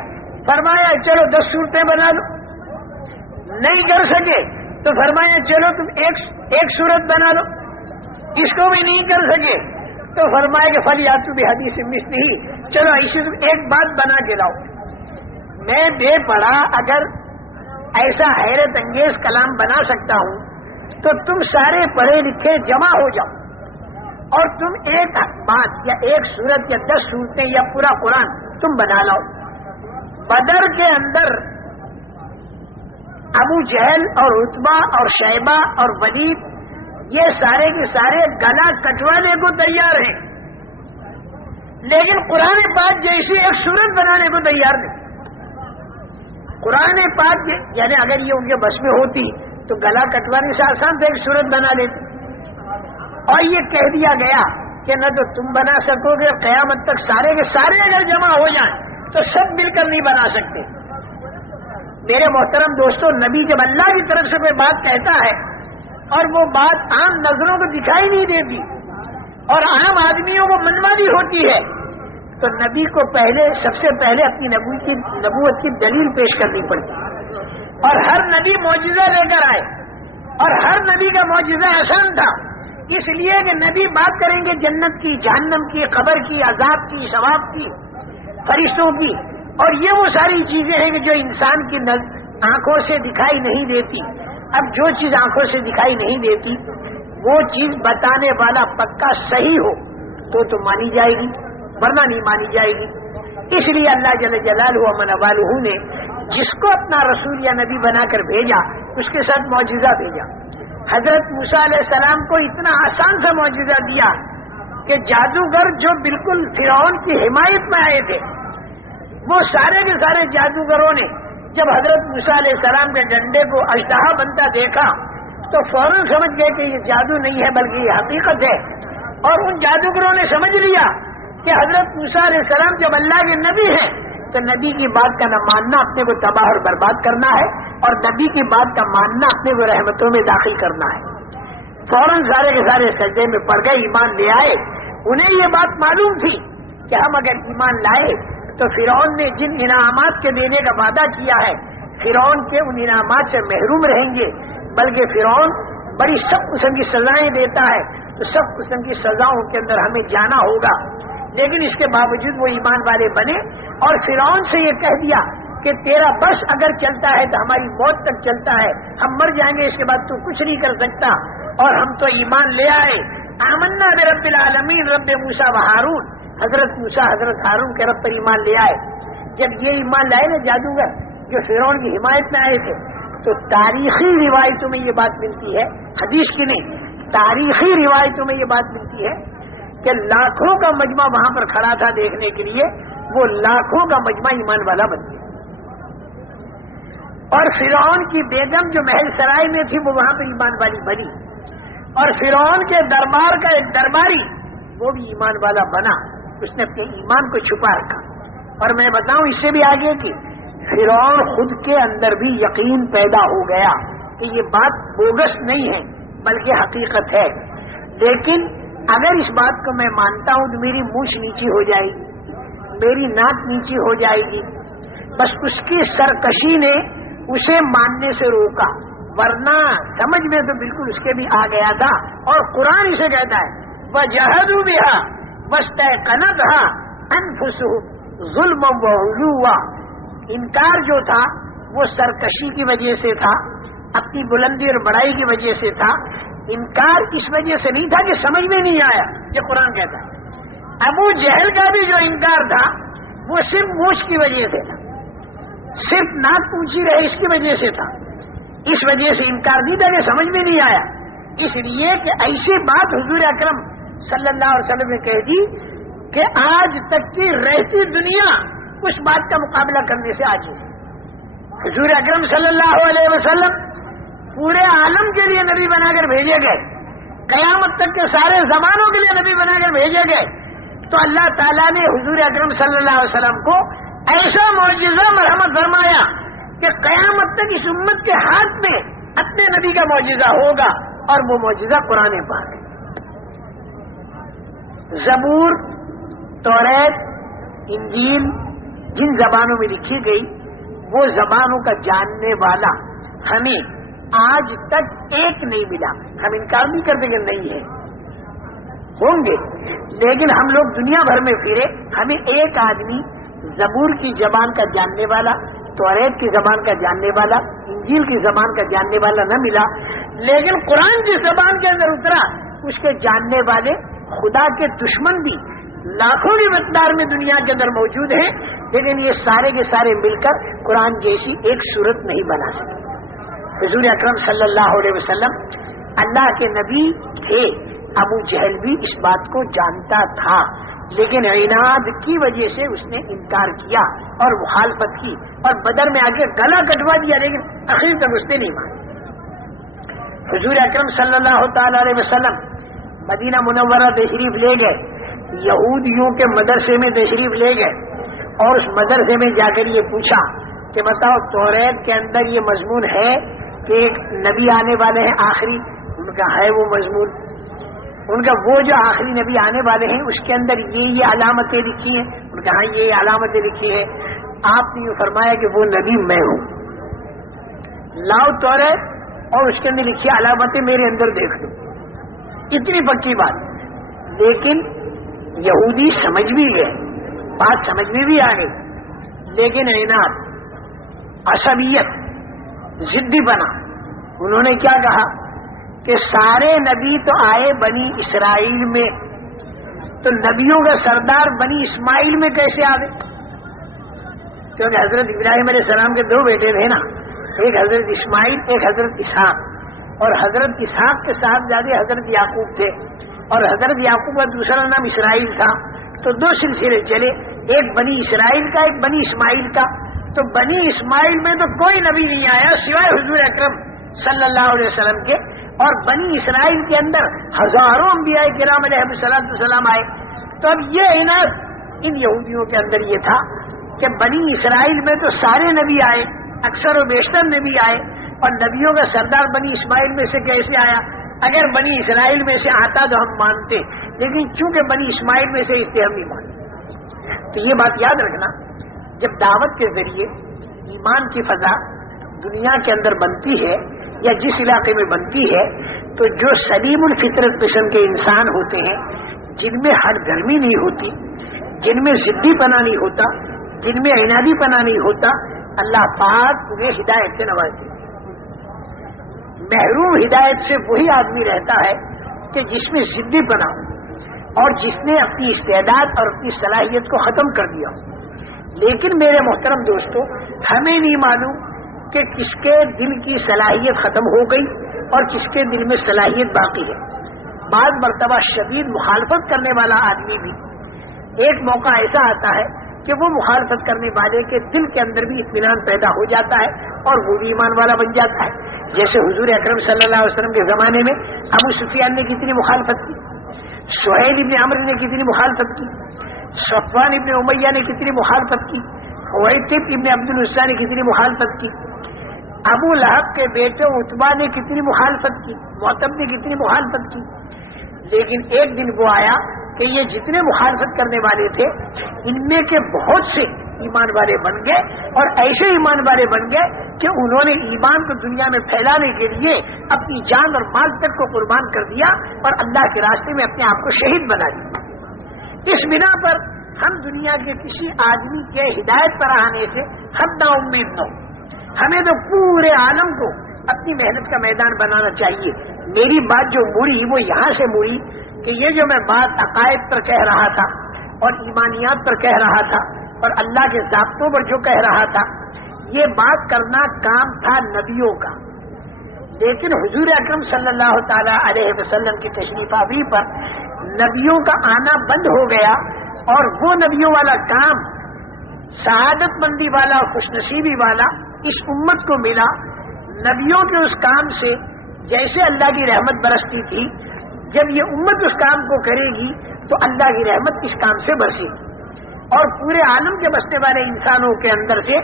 فرمایا چلو 10 صورتیں بنا لو. نہیں کر سکے تو فرمایا چلو تم ایک صورت بنا لو. اس کو بھی نہیں کر سکے تو فرمایا کہ فلیاتو بحدیث مثلہ, چلو ایسی تم ایک بات بنا کے لاؤ. میں بے پڑھا اگر ایسا حیرت انگیز کلام بنا سکتا ہوں تو تم سارے پڑھے لکھے جمع ہو جاؤ اور تم ایک بات یا ایک سورت یا 10 سورتیں یا پورا قرآن تم بنا لاؤ. بدر کے اندر ابو جہل اور عتبہ اور شیبہ اور ولید یہ سارے کے سارے گلا کٹوانے کو تیار ہیں، لیکن قرآن پاک جیسی ایک سورت بنانے کو تیار نہیں. قرآن پاک یعنی اگر یہ ان کے بس میں ہوتی تو گلا کٹوانے سے آسان سے ایک سورت بنا لیتی. اور یہ کہہ دیا گیا کہ نہ تو تم بنا سکو گے، قیامت تک سارے کے سارے اگر جمع ہو جائیں تو سب مل کر نہیں بنا سکتے. میرے محترم دوستو، نبی جب اللہ کی طرف سے کوئی بات کہتا ہے اور وہ بات عام نظروں کو دکھائی نہیں دیتی اور عام آدمیوں کو منمانی ہوتی ہے تو نبی کو سب سے پہلے اپنی نبوت کی دلیل پیش کرنی پڑتی. اور ہر نبی معجزہ لے کر آئے اور ہر نبی کا معجزہ آسان تھا، اس لیے کہ نبی بات کریں گے جنت کی، جہنم کی، قبر کی، عذاب کی، ثواب کی، فرشتوں کی، اور یہ وہ ساری چیزیں ہیں کہ جو انسان کی آنکھوں سے دکھائی نہیں دیتی. اب جو چیز آنکھوں سے دکھائی نہیں دیتی وہ چیز بتانے والا پکا صحیح ہو تو مانی جائے گی، ورنہ نہیں مانی جائے گی. اس لیے اللہ جل جلالہ و من والہ نے جس کو اپنا رسول یا نبی بنا کر بھیجا اس کے ساتھ معجزہ بھیجا. حضرت موسیٰ علیہ السلام کو اتنا آسان سا معجزہ دیا کہ جادوگر جو بالکل فرعون کی حمایت میں آئے تھے وہ سارے کے سارے جادوگروں نے جب حضرت موسیٰ علیہ السلام کے ڈنڈے کو اژدہا بنتا دیکھا تو فوراً سمجھ گئے کہ یہ جادو نہیں ہے بلکہ یہ حقیقت ہے. اور ان جادوگروں نے سمجھ لیا کہ حضرت موسیٰ علیہ السلام جب اللہ کے نبی ہیں تو نبی کی بات کا نہ ماننا اپنے کو تباہ اور برباد کرنا ہے، اور نبی کی بات کا ماننا اپنے کو رحمتوں میں داخل کرنا ہے. فوراً سارے کے سارے سجدے میں پڑ گئے، ایمان لے آئے. انہیں یہ بات معلوم تھی کہ ہم اگر ایمان لائے تو فرعون نے جن انعامات کے دینے کا وعدہ کیا ہے فرعون کے ان انعامات سے محروم رہیں گے، بلکہ فرعون بڑی سخت قسم کی سزائیں دیتا ہے تو سخت قسم کی سزاؤں کے اندر ہمیں جانا ہوگا. لیکن اس کے باوجود وہ ایمان والے بنے اور فرعون سے یہ کہہ دیا کہ تیرا بس اگر چلتا ہے تو ہماری موت تک چلتا ہے، ہم مر جائیں گے، اس کے بعد تو کچھ نہیں کر سکتا. اور ہم تو ایمان لے آئے، آمنا برب العالمین رب موسیٰ و ہارون، حضرت موسیٰ حضرت ہارون کے رب پر ایمان لے آئے. جب یہ ایمان لائے نا جادوگر جو فرعون کی حمایت میں آئے تھے تو تاریخی روایتوں میں یہ بات ملتی ہے، حدیث کی نہیں، تاریخی روایتوں میں یہ بات ملتی ہے کہ لاکھوں کا مجمع وہاں پر کھڑا تھا دیکھنے کے لیے، وہ لاکھوں کا مجمع ایمان والا بن گیا. اور فرعون کی بیگم جو محل سرائے میں تھی وہ وہاں پہ ایمان والی بنی، اور فرعون کے دربار کا ایک درباری وہ بھی ایمان والا بنا. اس نے اپنے ایمان کو چھپا رکھا. اور میں بتاؤں اس سے بھی آگے کی فرعون خود کے اندر بھی یقین پیدا ہو گیا کہ یہ بات بوگس نہیں ہے بلکہ حقیقت ہے. لیکن اگر اس بات کو میں مانتا ہوں تو میری مونچھ نیچی ہو جائے گی، میری ناک نیچی ہو جائے گی. بس اس کی سرکشی نے اسے ماننے سے روکا، ورنہ سمجھ میں تو بالکل اس کے بھی آ گیا تھا. اور قرآن اسے کہتا ہے وَجَحَدُوا بِهَا وَاسْتَيْقَنَتْهَا أَنفُسُهُمْ ظُلْمًا وَعُلُوًّا. انکار جو تھا وہ سرکشی کی وجہ سے تھا، اپنی بلندی اور بڑائی کی وجہ سے تھا. انکار اس وجہ سے نہیں تھا کہ سمجھ میں نہیں آیا، یہ قرآن کہتا ہے. ابو جہل کا بھی جو انکار تھا وہ صرف مونچھ کی وجہ سے تھا، صرف ناک اونچی رہے اس کی وجہ سے تھا. اس وجہ سے انکار نہیں تھا کہ سمجھ میں نہیں آیا. اس لیے کہ ایسی بات حضور اکرم صلی اللہ علیہ وسلم نے کہہ دی کہ آج تک کی رہتی دنیا اس بات کا مقابلہ کرنے سے عاجز ہے. حضور اکرم صلی اللہ علیہ وسلم پورے عالم کے لیے نبی بنا کر بھیجے گئے، قیامت تک کے سارے زمانوں کے لیے نبی بنا کر بھیجے گئے. تو اللہ تعالیٰ نے حضور اکرم صلی اللہ علیہ وسلم کو ایسا معجزہ مرحمت فرمایا کہ قیامت تک اس امت کے ہاتھ میں اپنے نبی کا معجزہ ہوگا، اور وہ معجزہ قرآن پاک ہے. زبور، توریت، انجیل جن زبانوں میں لکھی گئی وہ زبانوں کا جاننے والا ہمیں آج تک ایک نہیں ملا. ہم انکار نہیں کرتے کہ نہیں ہے، ہوں گے، لیکن ہم لوگ دنیا بھر میں پھرے، ہمیں ایک آدمی زبور کی زبان کا جاننے والا، توریت کی زبان کا جاننے والا، انجیل کی زبان کا جاننے والا نہ ملا. لیکن قرآن جس زبان کے اندر اترا اس کے جاننے والے خدا کے دشمن بھی لاکھوں کی مقدار میں دنیا کے اندر موجود ہیں، لیکن یہ سارے کے سارے مل کر قرآن جیسی ایک صورت نہیں بنا سکے۔ حضور اکرم صلی اللہ علیہ وسلم اللہ کے نبی تھے، ابو جہل بھی اس بات کو جانتا تھا، لیکن عناد کی وجہ سے اس نے انکار کیا اور مخالفت کی اور بدر میں آ کے گلا کٹوا دیا، لیکن آخر تک اس نے نہیں مانا۔ حضور اکرم صلی اللہ تعالی علیہ وسلم مدینہ منورہ تشریف لے گئے، یہودیوں کے مدرسے میں تشریف لے گئے اور اس مدرسے میں جا کر یہ پوچھا کہ بتاؤ توریت کے اندر یہ مضمون ہے کہ ایک نبی آنے والے ہیں آخری؟ ان کا ہے وہ مضمون، ان کا وہ جو آخری نبی آنے والے ہیں اس کے اندر یہ علامتیں لکھی ہیں؟ ان کا ہاں یہ علامتیں لکھی ہیں۔ آپ نے یہ فرمایا کہ وہ نبی میں ہوں، لاؤ توریت اور اس کے اندر لکھی علامتیں میرے اندر دیکھ لو، اتنی پکی بات۔ لیکن یہودی سمجھ بھی گئے، بات سمجھ میں بھی آ گئی، لیکن عناد، عصبیت، ضدی بنا، انہوں نے کیا کہا کہ سارے نبی تو آئے بنی اسرائیل میں، تو نبیوں کا سردار بنی اسماعیل میں کیسے آ گئے؟ کیونکہ حضرت ابراہیم علیہ السلام کے دو بیٹے تھے نا، ایک حضرت اسماعیل ایک حضرت اسحاق، اور حضرت اسحاق کے ساتھ زیادہ حضرت یعقوب تھے، اور حضرت یعقوب کا دوسرا نام اسرائیل تھا، تو دو سلسلے چلے، ایک بنی اسرائیل کا ایک بنی اسماعیل کا۔ تو بنی اسماعیل میں تو کوئی نبی نہیں آیا سوائے حضور اکرم صلی اللہ علیہ وسلم کے، اور بنی اسرائیل کے اندر ہزاروں انبیاء کرام علیہ السلام آئے۔ تو اب یہ عناد ان یہودیوں کے اندر یہ تھا کہ بنی اسرائیل میں تو سارے نبی آئے، اکثر و بیشتر نبی آئے، اور نبیوں کا سردار بنی اسماعیل میں سے کیسے آیا؟ اگر بنی اسرائیل میں سے آتا تو ہم مانتے، لیکن چونکہ بنی اسماعیل میں سے اس لیے ہم نہیں مانتے۔ تو یہ بات یاد رکھنا، جب دعوت کے ذریعے ایمان کی فضا دنیا کے اندر بنتی ہے یا جس علاقے میں بنتی ہے، تو جو سلیم الفطرت قسم کے انسان ہوتے ہیں، جن میں ہر گرمی نہیں ہوتی، جن میں ضدی پنا نہیں ہوتا، جن میں عنادی پنا نہیں ہوتا، اللہ پاک انہیں ہدایت سے نوازتے۔ محروم ہدایت سے وہی آدمی رہتا ہے کہ جس میں ضدی پنا ہو اور جس نے اپنی استعداد اور اپنی صلاحیت کو ختم کر دیا۔ لیکن میرے محترم دوستو، ہمیں نہیں معلوم کہ کس کے دل کی صلاحیت ختم ہو گئی اور کس کے دل میں صلاحیت باقی ہے۔ بعض مرتبہ شدید مخالفت کرنے والا آدمی بھی ایک موقع ایسا آتا ہے کہ وہ مخالفت کرنے والے کے دل کے اندر بھی اطمینان پیدا ہو جاتا ہے اور وہ بھی ایمان والا بن جاتا ہے۔ جیسے حضور اکرم صلی اللہ علیہ وسلم کے زمانے میں ابو سفیان نے کتنی مخالفت کی، سہیل ابن عمرو نے کتنی مخالفت کی، صفوان ابن امیہ نے کتنی مخالفت کی، حویطب ابن عبد العزیٰ نے کتنی مخالفت کی، ابو لہب کے بیٹے عتبہ نے کتنی مخالفت کی، معتب نے کتنی مخالفت کی۔ لیکن ایک دن وہ آیا کہ یہ جتنے مخالفت کرنے والے تھے، ان میں کے بہت سے ایمان والے بن گئے، اور ایسے ایمان والے بن گئے کہ انہوں نے ایمان کو دنیا میں پھیلانے کے لیے اپنی جان اور مال تک کو قربان کر دیا اور اللہ کے راستے میں اپنے آپ کو شہید بنا دیا۔ اس بنا پر ہم دنیا کے کسی آدمی کے ہدایت پر آنے سے حد نا امید نہ ہو، ہمیں تو پورے عالم کو اپنی محنت کا میدان بنانا چاہیے۔ میری بات جو مڑی وہ یہاں سے مڑی کہ یہ جو میں بات عقائد پر کہہ رہا تھا اور ایمانیات پر کہہ رہا تھا اور اللہ کے ضابطوں پر جو کہہ رہا تھا، یہ بات کرنا کام تھا نبیوں کا، لیکن حضور اکرم صلی اللہ تعالی علیہ وسلم کی تشریف آوری پر نبیوں کا آنا بند ہو گیا، اور وہ نبیوں والا کام سعادت مندی والا اور خوش نصیبی والا اس امت کو ملا۔ نبیوں کے اس کام سے جیسے اللہ کی رحمت برستی تھی، جب یہ امت اس کام کو کرے گی تو اللہ کی رحمت اس کام سے برسے گی، اور پورے عالم کے بسنے والے انسانوں کے اندر سے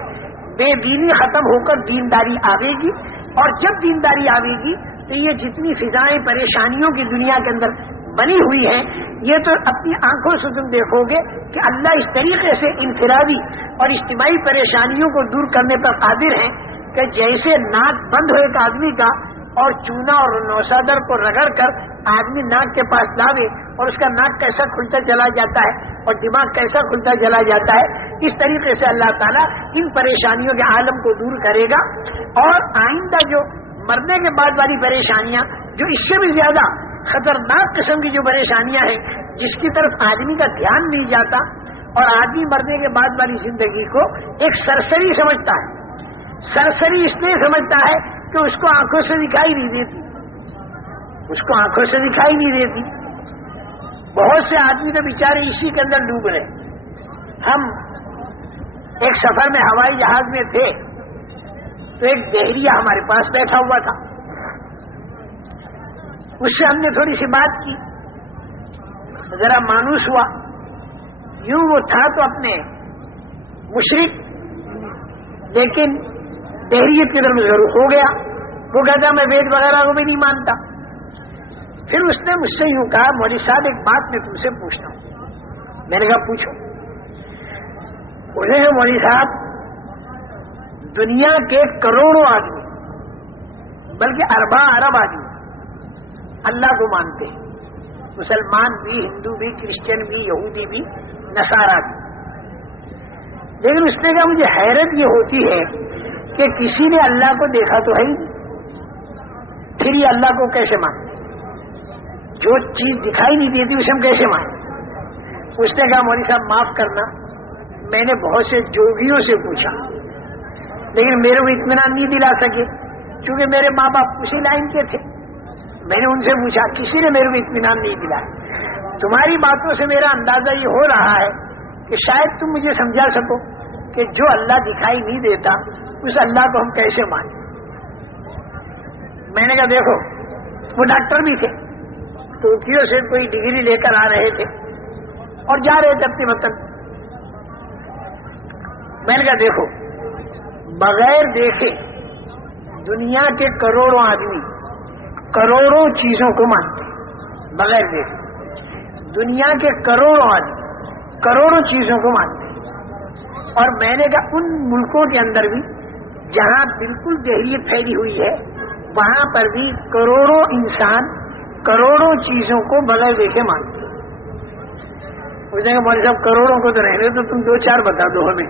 بے دینی ختم ہو کر دینداری آئے گی، اور جب دینداری آئے گی تو یہ جتنی فضائیں پریشانیوں کی دنیا کے اندر بنی ہوئی ہیں، یہ تو اپنی آنکھوں سے تم دیکھو گے کہ اللہ اس طریقے سے انفرادی اور اجتماعی پریشانیوں کو دور کرنے پر قادر ہیں کہ جیسے ناک بند ہو ایک آدمی کا اور چونا اور نوسادر کو رگڑ کر آدمی ناک کے پاس لاوے اور اس کا ناک کیسا کھلتا چلا جاتا ہے اور دماغ کیسا کھلتا چلا جاتا ہے، اس طریقے سے اللہ تعالیٰ ان پریشانیوں کے عالم کو دور کرے گا، اور آئندہ جو مرنے کے بعد والی پریشانیاں جو اس سے بھی زیادہ خطرناک قسم کی جو پریشانیاں ہیں جس کی طرف آدمی کا دھیان نہیں جاتا، اور آدمی مرنے کے بعد والی زندگی کو ایک سرسری سمجھتا ہے۔ سرسری اس لیے سمجھتا ہے کہ اس کو آنکھوں سے دکھائی نہیں دیتی، اس کو آنکھوں سے دکھائی نہیں دیتی۔ بہت سے آدمی تو بیچارے اسی کے اندر ڈوب رہے۔ ہم ایک سفر میں ہوائی جہاز میں تھے تو ایک بحریہ ہمارے پاس بیٹھا ہوا تھا، اس سے ہم نے تھوڑی سی بات کی، ذرا مانوس ہوا۔ یوں وہ تھا تو اپنے مشرک، لیکن بحریت کی طرف ضرور ہو گیا۔ وہ کہتا میں وید وغیرہ کو بھی نہیں مانتا۔ پھر اس نے مجھ سے یوں کہا مولوی صاحب ایک بات میں تم سے پوچھتا ہوں۔ میں نے کہا پوچھو۔ انہوں نے مولوی صاحب دنیا کے کروڑوں آدمی بلکہ ارباں ارب آدمی اللہ کو مانتے ہیں، مسلمان بھی، ہندو بھی، کرسچن بھی، یہودی بھی، نصارہ بھی، لیکن اس نے کہا مجھے حیرت یہ ہوتی ہے کہ کسی نے اللہ کو دیکھا تو ہے ہی نہیں، پھر یہ اللہ کو کیسے مانتے؟ جو چیز دکھائی نہیں دیتی اسے ہم کیسے مانیں؟ اس نے کہا مولوی صاحب معاف کرنا، میں نے بہت سے جوگیوں سے پوچھا لیکن میرے کو اطمینان نہیں دلا سکے، کیونکہ میرے ماں باپ اسی لائن کے تھے۔ میں نے ان سے پوچھا، کسی نے میرے کو اطمینان نہیں دلایا۔ تمہاری باتوں سے میرا اندازہ یہ ہو رہا ہے کہ شاید تم مجھے سمجھا سکو کہ جو اللہ دکھائی نہیں دیتا اس اللہ کو ہم کیسے مانیں۔ میں نے کہا دیکھو، وہ ڈاکٹر بھی تھے، ٹوکیو سے کوئی ڈگری لے کر آ رہے تھے اور جا رہے تھے اپنے وطن۔ میں نے کہا دیکھو، بغیر دیکھے دنیا کے کروڑوں آدمی کروڑوں چیزوں کو مانتے ہیں، بغیر دیکھے دنیا کے کروڑوں آدمی کروڑوں چیزوں کو مانتے ہیں۔ اور میں نے کہا ان ملکوں کے اندر بھی جہاں بالکل جہلیت پھیلی ہوئی ہے وہاں پر بھی کروڑوں انسان کروڑوں چیزوں کو بغیر دیکھے مانتے ہیں۔ مجھے کہا مولوی صاحب کروڑوں کو تو رہنے تو تم 2-4 بتا دو ہمیں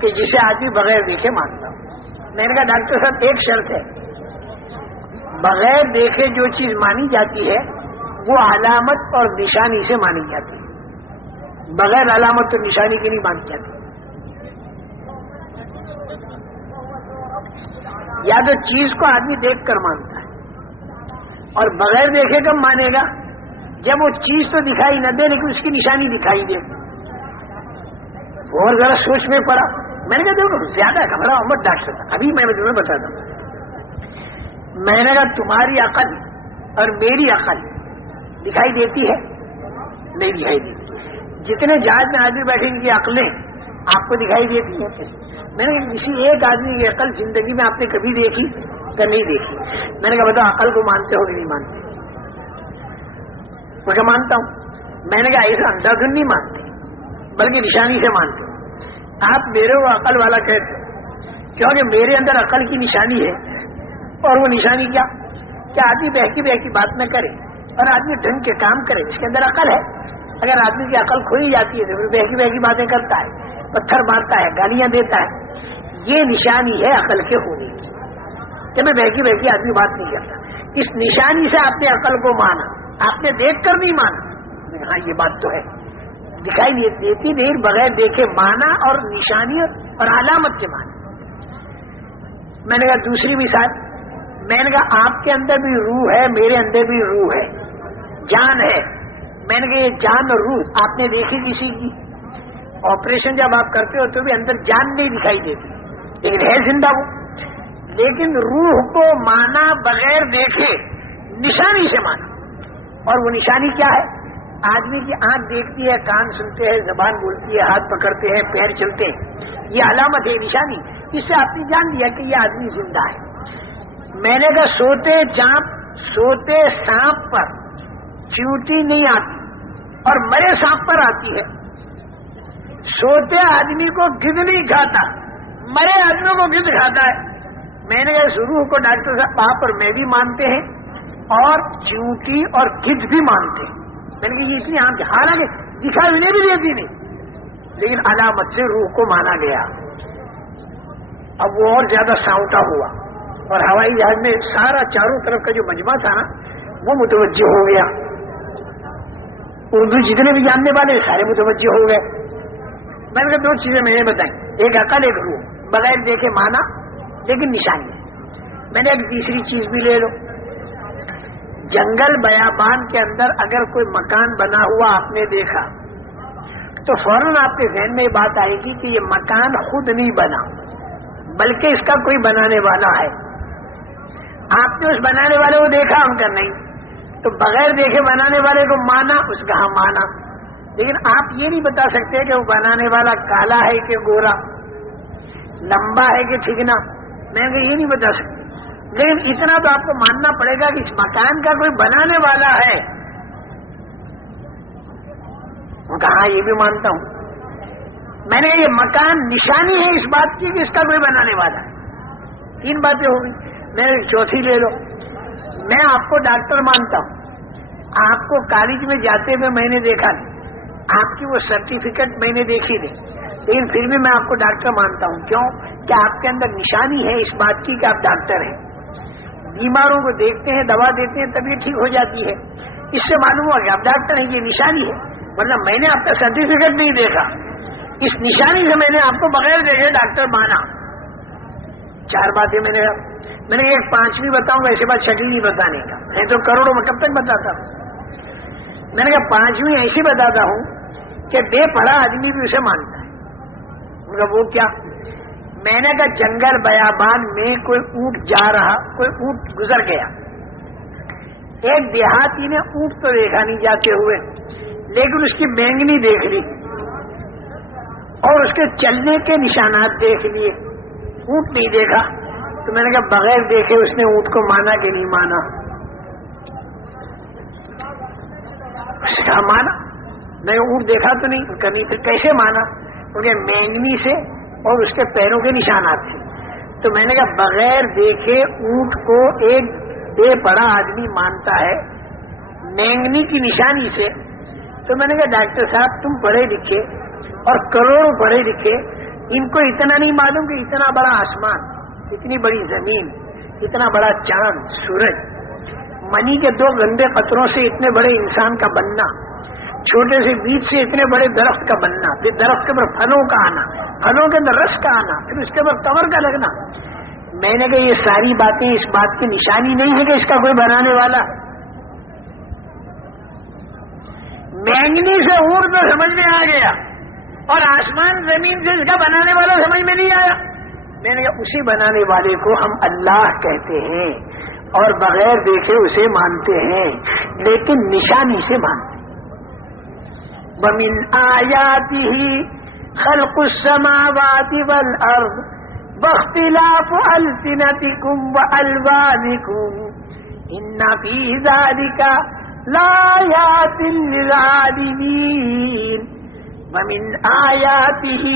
کہ جسے آدمی بغیر دیکھے مانتا ہوں۔ میں نے کہا ڈاکٹر صاحب ایک شرط ہے، بغیر دیکھے جو چیز مانی جاتی ہے وہ علامت اور نشانی سے مانی جاتی ہے، بغیر علامت اور نشانی کی نہیں مانی جاتی۔ یا تو چیز کو آدمی دیکھ کر مانتا ہے، اور بغیر دیکھے کب مانے گا؟ جب وہ چیز تو دکھائی نہ دے لیکن اس کی نشانی دکھائی دے۔ اور ذرا سوچ میں پڑا، میں نے کہا دیکھو زیادہ گھبراؤ مت ڈاکٹر صاحب، ابھی میں تمہیں بتاتا ہوں۔ میں نے کہا تمہاری عقل اور میری عقل دکھائی دیتی ہے؟ نہیں دکھائی دیتی۔ جتنے جہاز میں آدمی بیٹھے ان کی عقلیں آپ کو دکھائی دیتی ہیں؟ میں نے کسی ایک آدمی کی عقل زندگی میں آپ نے کبھی دیکھی کہ نہیں دیکھی؟ میں نے کہا بتاؤ عقل کو مانتے ہو کہ نہیں مانتے؟ میں کہا مانتا ہوں۔ میں نے کہا ایسا اندھا دھن نہیں مانتے بلکہ نشانی سے مانتے۔ آپ میرے کو عقل والا کہتے کیونکہ میرے اندر عقل کی نشانی ہے، اور وہ نشانی کیا کہ آدمی بہکی بہکی بات نہ کرے اور آدمی ڈھنگ کے کام کرے، اس کے اندر عقل ہے۔ اگر آدمی کی عقل کھوئی جاتی ہے تو پھر بہکی بہکی باتیں کرتا ہے، پتھر مارتا ہے، گالیاں دیتا ہے۔ یہ نشانی ہے عقل کے ہونے کی کہ میں بہکی بہکی آدمی بات نہیں کرتا۔ اس نشانی سے آپ نے عقل کو مانا، آپ نے دیکھ کر نہیں مانا۔ ہاں یہ بات تو ہے، دکھائی نہیں دیتی نہیں، بغیر دیکھے مانا اور نشانی اور علامت سے مانا۔ میں نے کہا دوسری مثال، میں نے کہا آپ کے اندر بھی روح ہے، میرے اندر بھی روح ہے، جان ہے۔ میں نے کہا یہ جان اور روح آپ نے دیکھی کسی کی؟ آپریشن جب آپ کرتے ہو تو بھی اندر جان نہیں دکھائی دیتی لیکن ہے زندہ وہ۔ لیکن روح کو مانا بغیر دیکھے، نشانی سے مانا، اور وہ نشانی کیا ہے؟ آدمی کی آنکھ دیکھتی ہے، کان سنتے ہیں، زبان بولتی ہے، ہاتھ پکڑتے ہیں، پیر چلتے ہیں، یہ علامت ہے، نشانی۔ اس سے آپ نے جان لیا کہ یہ آدمی زندہ ہے۔ میں نے کہا سوتے سانپ پر چیونٹی نہیں آتی اور مرے سانپ پر آتی ہے۔ سوتے آدمی کو گدھ نہیں کھاتا، مرے آدمیوں کو گدھ کھاتا ہے۔ میں نے کہا ضرور کو ڈاکٹر صاحب آپ اور میں بھی مانتے ہیں اور چیونٹی اور گدھ بھی مانتے ہیں۔ میں نے کہا یہ اتنی عام، حالانکہ دکھائی انہیں بھی دیتی نہیں لیکن علامت سے روح کو مانا گیا۔ اب وہ اور زیادہ ساؤٹا ہوا اور ہوائی جہاز میں سارا چاروں طرف کا جو مجمع تھا نا وہ متوجہ ہو گیا. اردو جتنے بھی جاننے والے سارے متوجہ ہو گئے. میں نے کہا 2 چیزیں میں نے بتائیں, ایک عقل ایک روح, بغیر دیکھے مانا لیکن نشانی. میں نے ایک تیسری چیز بھی لے لو. جنگل بیابان کے اندر اگر کوئی مکان بنا ہوا آپ نے دیکھا تو فوراً آپ کے ذہن میں یہ بات آئے گی کہ یہ مکان خود نہیں بنا بلکہ اس کا کوئی بنانے والا ہے. آپ نے اس بنانے والے کو دیکھا, ہم کا نہیں, تو بغیر دیکھے بنانے والے کو مانا, اس کا ہم مانا. لیکن آپ یہ نہیں بتا سکتے کہ وہ بنانے والا کالا ہے کہ گورا, لمبا ہے کہ ٹھیکنا. میں یہ نہیں بتا سکتے, لیکن اتنا تو آپ کو ماننا پڑے گا کہ اس مکان کا کوئی بنانے والا ہے. کہا یہ بھی مانتا ہوں. میں نے یہ مکان نشانی ہے اس بات کی کہ اس کا کوئی بنانے والا ہے. 3 باتیں ہو گئی. میں چوتھی لے لو. میں آپ کو ڈاکٹر مانتا ہوں, آپ کو کالج میں جاتے ہوئے میں نے دیکھا نہیں, آپ کی وہ سرٹیفکیٹ میں نے دیکھی نہیں, لیکن پھر بھی میں آپ کو ڈاکٹر مانتا ہوں. کیوں کہ آپ کے اندر نشانی ہے اس بات کی کہ آپ ڈاکٹر ہیں. بیماروں کو دیکھتے ہیں, دوا دیتے ہیں, طبیعت ٹھیک ہو جاتی ہے. اس سے معلوم ہوا کہ آپ ڈاکٹر ہیں, یہ نشانی ہے. ورنہ میں نے آپ کا سرٹیفکیٹ نہیں دیکھا, اس نشانی سے میں نے آپ کو بغیر دیکھے ڈاکٹر مانا. 4 باتیں میں نے ایک 5ویں بتاؤں گا, ایسے بات 6ویں نہیں بتانے کا, نہیں تو کروڑوں میں کب تک بتاتا ہوں. میں نے کہا 5ویں ایسی بتاتا ہوں کہ بے پڑھا آدمی بھی اسے مانتا ہے. ان کا وہ کیا؟ میں نے کہا جنگل بیابان میں کوئی اونٹ جا رہا, کوئی اونٹ گزر گیا. ایک دیہاتی نے اونٹ تو دیکھا نہیں جاتے ہوئے, لیکن اس کی مینگنی دیکھ لی اور اس کے چلنے کے نشانات دیکھ لیے, اونٹ نہیں دیکھا. تو میں نے کہا بغیر دیکھے اس نے اونٹ کو مانا کہ نہیں مانا؟ اس کا مانا. میں اونٹ دیکھا تو نہیں, کبھی پھر کیسے مانا؟ کیونکہ مینگنی سے اور اس کے پیروں کے نشانات سے. تو میں نے کہا بغیر دیکھے اونٹ کو ایک بے پڑھا آدمی مانتا ہے مینگنی کی نشانی سے. تو میں نے کہا ڈاکٹر صاحب تم پڑھے لکھے اور کروڑوں پڑھے لکھے, ان کو اتنا نہیں معلوم کہ اتنا بڑا آسمان, اتنی بڑی زمین, اتنا بڑا چاند, سورج, منی کے 2 گندے قطروں سے اتنے بڑے انسان کا بننا, چھوٹے سے بیج سے اتنے بڑے درخت کا بننا, پھر درخت کے اوپر پھلوں کا آنا, پھلوں کے اندر رس کا آنا, پھر اس کے اوپر کور کا لگنا. میں نے کہا یہ ساری باتیں اس بات کی نشانی نہیں ہے کہ اس کا کوئی بنانے والا. مینگنی سے اونٹ تو سمجھ میں آ گیا اور آسمان زمین سے اس کا بنانے والا سمجھ میں نہیں آیا. میں نے کہا اسی بنانے والے کو ہم اللہ کہتے ہیں اور بغیر دیکھے اسے مانتے ہیں, لیکن نشانی سے مانتے ہیں. وَمِنْ آيَاتِهِ خَلْقُ السَّمَاوَاتِ وَالْأَرْضِ وَاخْتِلَافُ أَلْسِنَتِكُمْ وَأَلْوَانِكُمْ إِنَّ فِي ذَلِكَ لَآيَاتٍ لِلْعَالِمِينَ. وَمِنْ آيَاتِهِ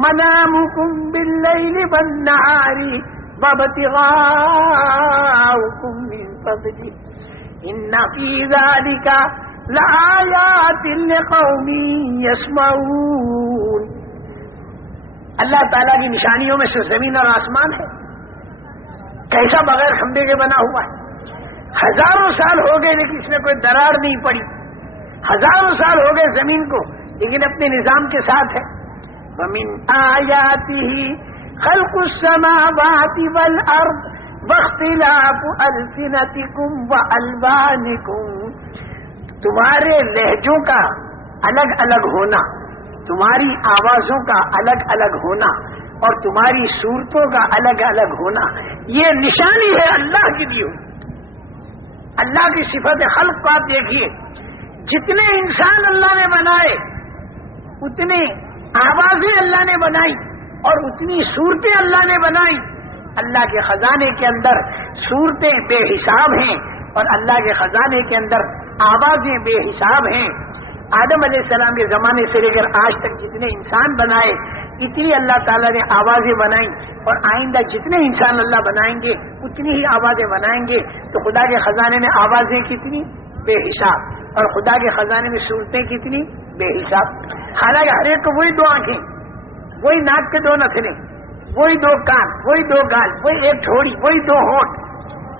منامكم بالليل والنهار وابتغاؤكم من فضله إن في ذلك لآيات لقوم يسمعون. اللہ تعالیٰ کی نشانیوں میں سے زمین اور آسمان ہے. کیسا بغیر کھمبے کے بنا ہوا ہے. 1000 سال ہو گئے لیکن اس میں کوئی درار نہیں پڑی. 1000 سال ہو گئے زمین کو, لیکن اپنے نظام کے ساتھ ہے. وَمِنْ آيَاتِهِ خَلْقُ السَّمَاوَاتِ وَالْأَرْضِ وَاخْتِلَافُ أَلْسِنَتِكُمْ وَأَلْوَانِكُمْ. تمہارے لہجوں کا الگ الگ ہونا, تمہاری آوازوں کا الگ الگ ہونا اور تمہاری صورتوں کا الگ الگ ہونا, یہ نشانی ہے اللہ کی دی ہوئی. اللہ کی صفت خلق کو آپ دیکھیے, جتنے انسان اللہ نے بنائے اتنے آوازیں اللہ نے بنائی اور اتنی صورتیں اللہ نے بنائی. اللہ کے خزانے کے اندر صورتیں بے حساب ہیں اور اللہ کے خزانے کے اندر آوازیں بے حساب ہیں. آدم علیہ السلام کے زمانے سے لے کر آج تک جتنے انسان بنائے اتنی اللہ تعالیٰ نے آوازیں بنائیں, اور آئندہ جتنے انسان اللہ بنائیں گے اتنی ہی آوازیں بنائیں گے. تو خدا کے خزانے میں آوازیں کتنی بے حساب, اور خدا کے خزانے میں صورتیں کتنی بے حساب. حالانکہ ہر ایک کو وہی 2 آنکھیں, وہی ناک کے 2 نتھنے, وہی 2 کان, وہی 2 گال, وہی 1 ٹھوڑی, وہی 2 ہونٹ,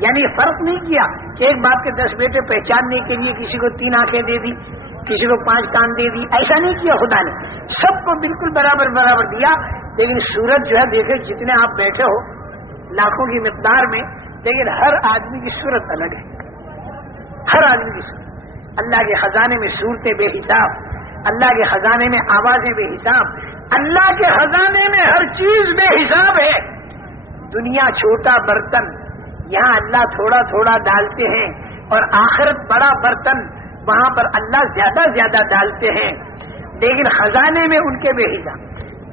یعنی فرق نہیں کیا کہ ایک باپ کے 10 بیٹے پہچاننے کے لیے کسی کو 3 آنکھیں دے دی، کسی کو 5 کان دے دی، ایسا نہیں کیا خدا نے، سب کو بالکل برابر برابر دیا. لیکن صورت جو ہے دیکھیں جتنے آپ بیٹھے ہو لاکھوں کی مقدار میں، لیکن ہر آدمی کی صورت الگ ہے، ہر آدمی کی صورت. اللہ کے خزانے میں صورتیں بے حساب، اللہ کے خزانے میں آوازیں بے حساب، اللہ کے خزانے میں ہر چیز بے حساب ہے. دنیا چھوٹا برتن، یہاں اللہ تھوڑا تھوڑا ڈالتے ہیں، اور آخرت بڑا برتن، وہاں پر اللہ زیادہ زیادہ ڈالتے ہیں. لیکن خزانے میں ان کے بے حساب.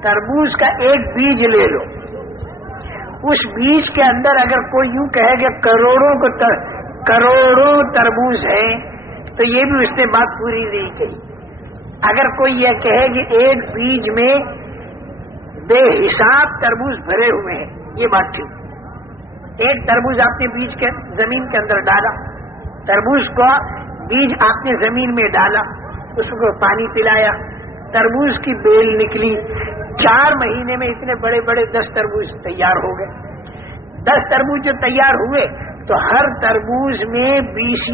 تربوز کا ایک بیج لے لو، اس بیج کے اندر اگر کوئی یوں کہے کہ کروڑوں تربوز ہے تو یہ بھی اس نے بات پوری نہیں کہی. اگر کوئی یہ کہے کہ ایک بیج میں بے حساب تربوز بھرے ہوئے ہیں، یہ بات ٹھیک. ایک تربوز آپ نے بیج کے زمین کے اندر ڈالا، تربوز کا بیج آپ نے زمین میں ڈالا، اس کو پانی پلایا، تربوز کی بیل نکلی، 4 مہینے میں اتنے بڑے بڑے 10 تربوز تیار ہو گئے. 10 تربوز جو تیار ہوئے تو ہر تربوز میں 20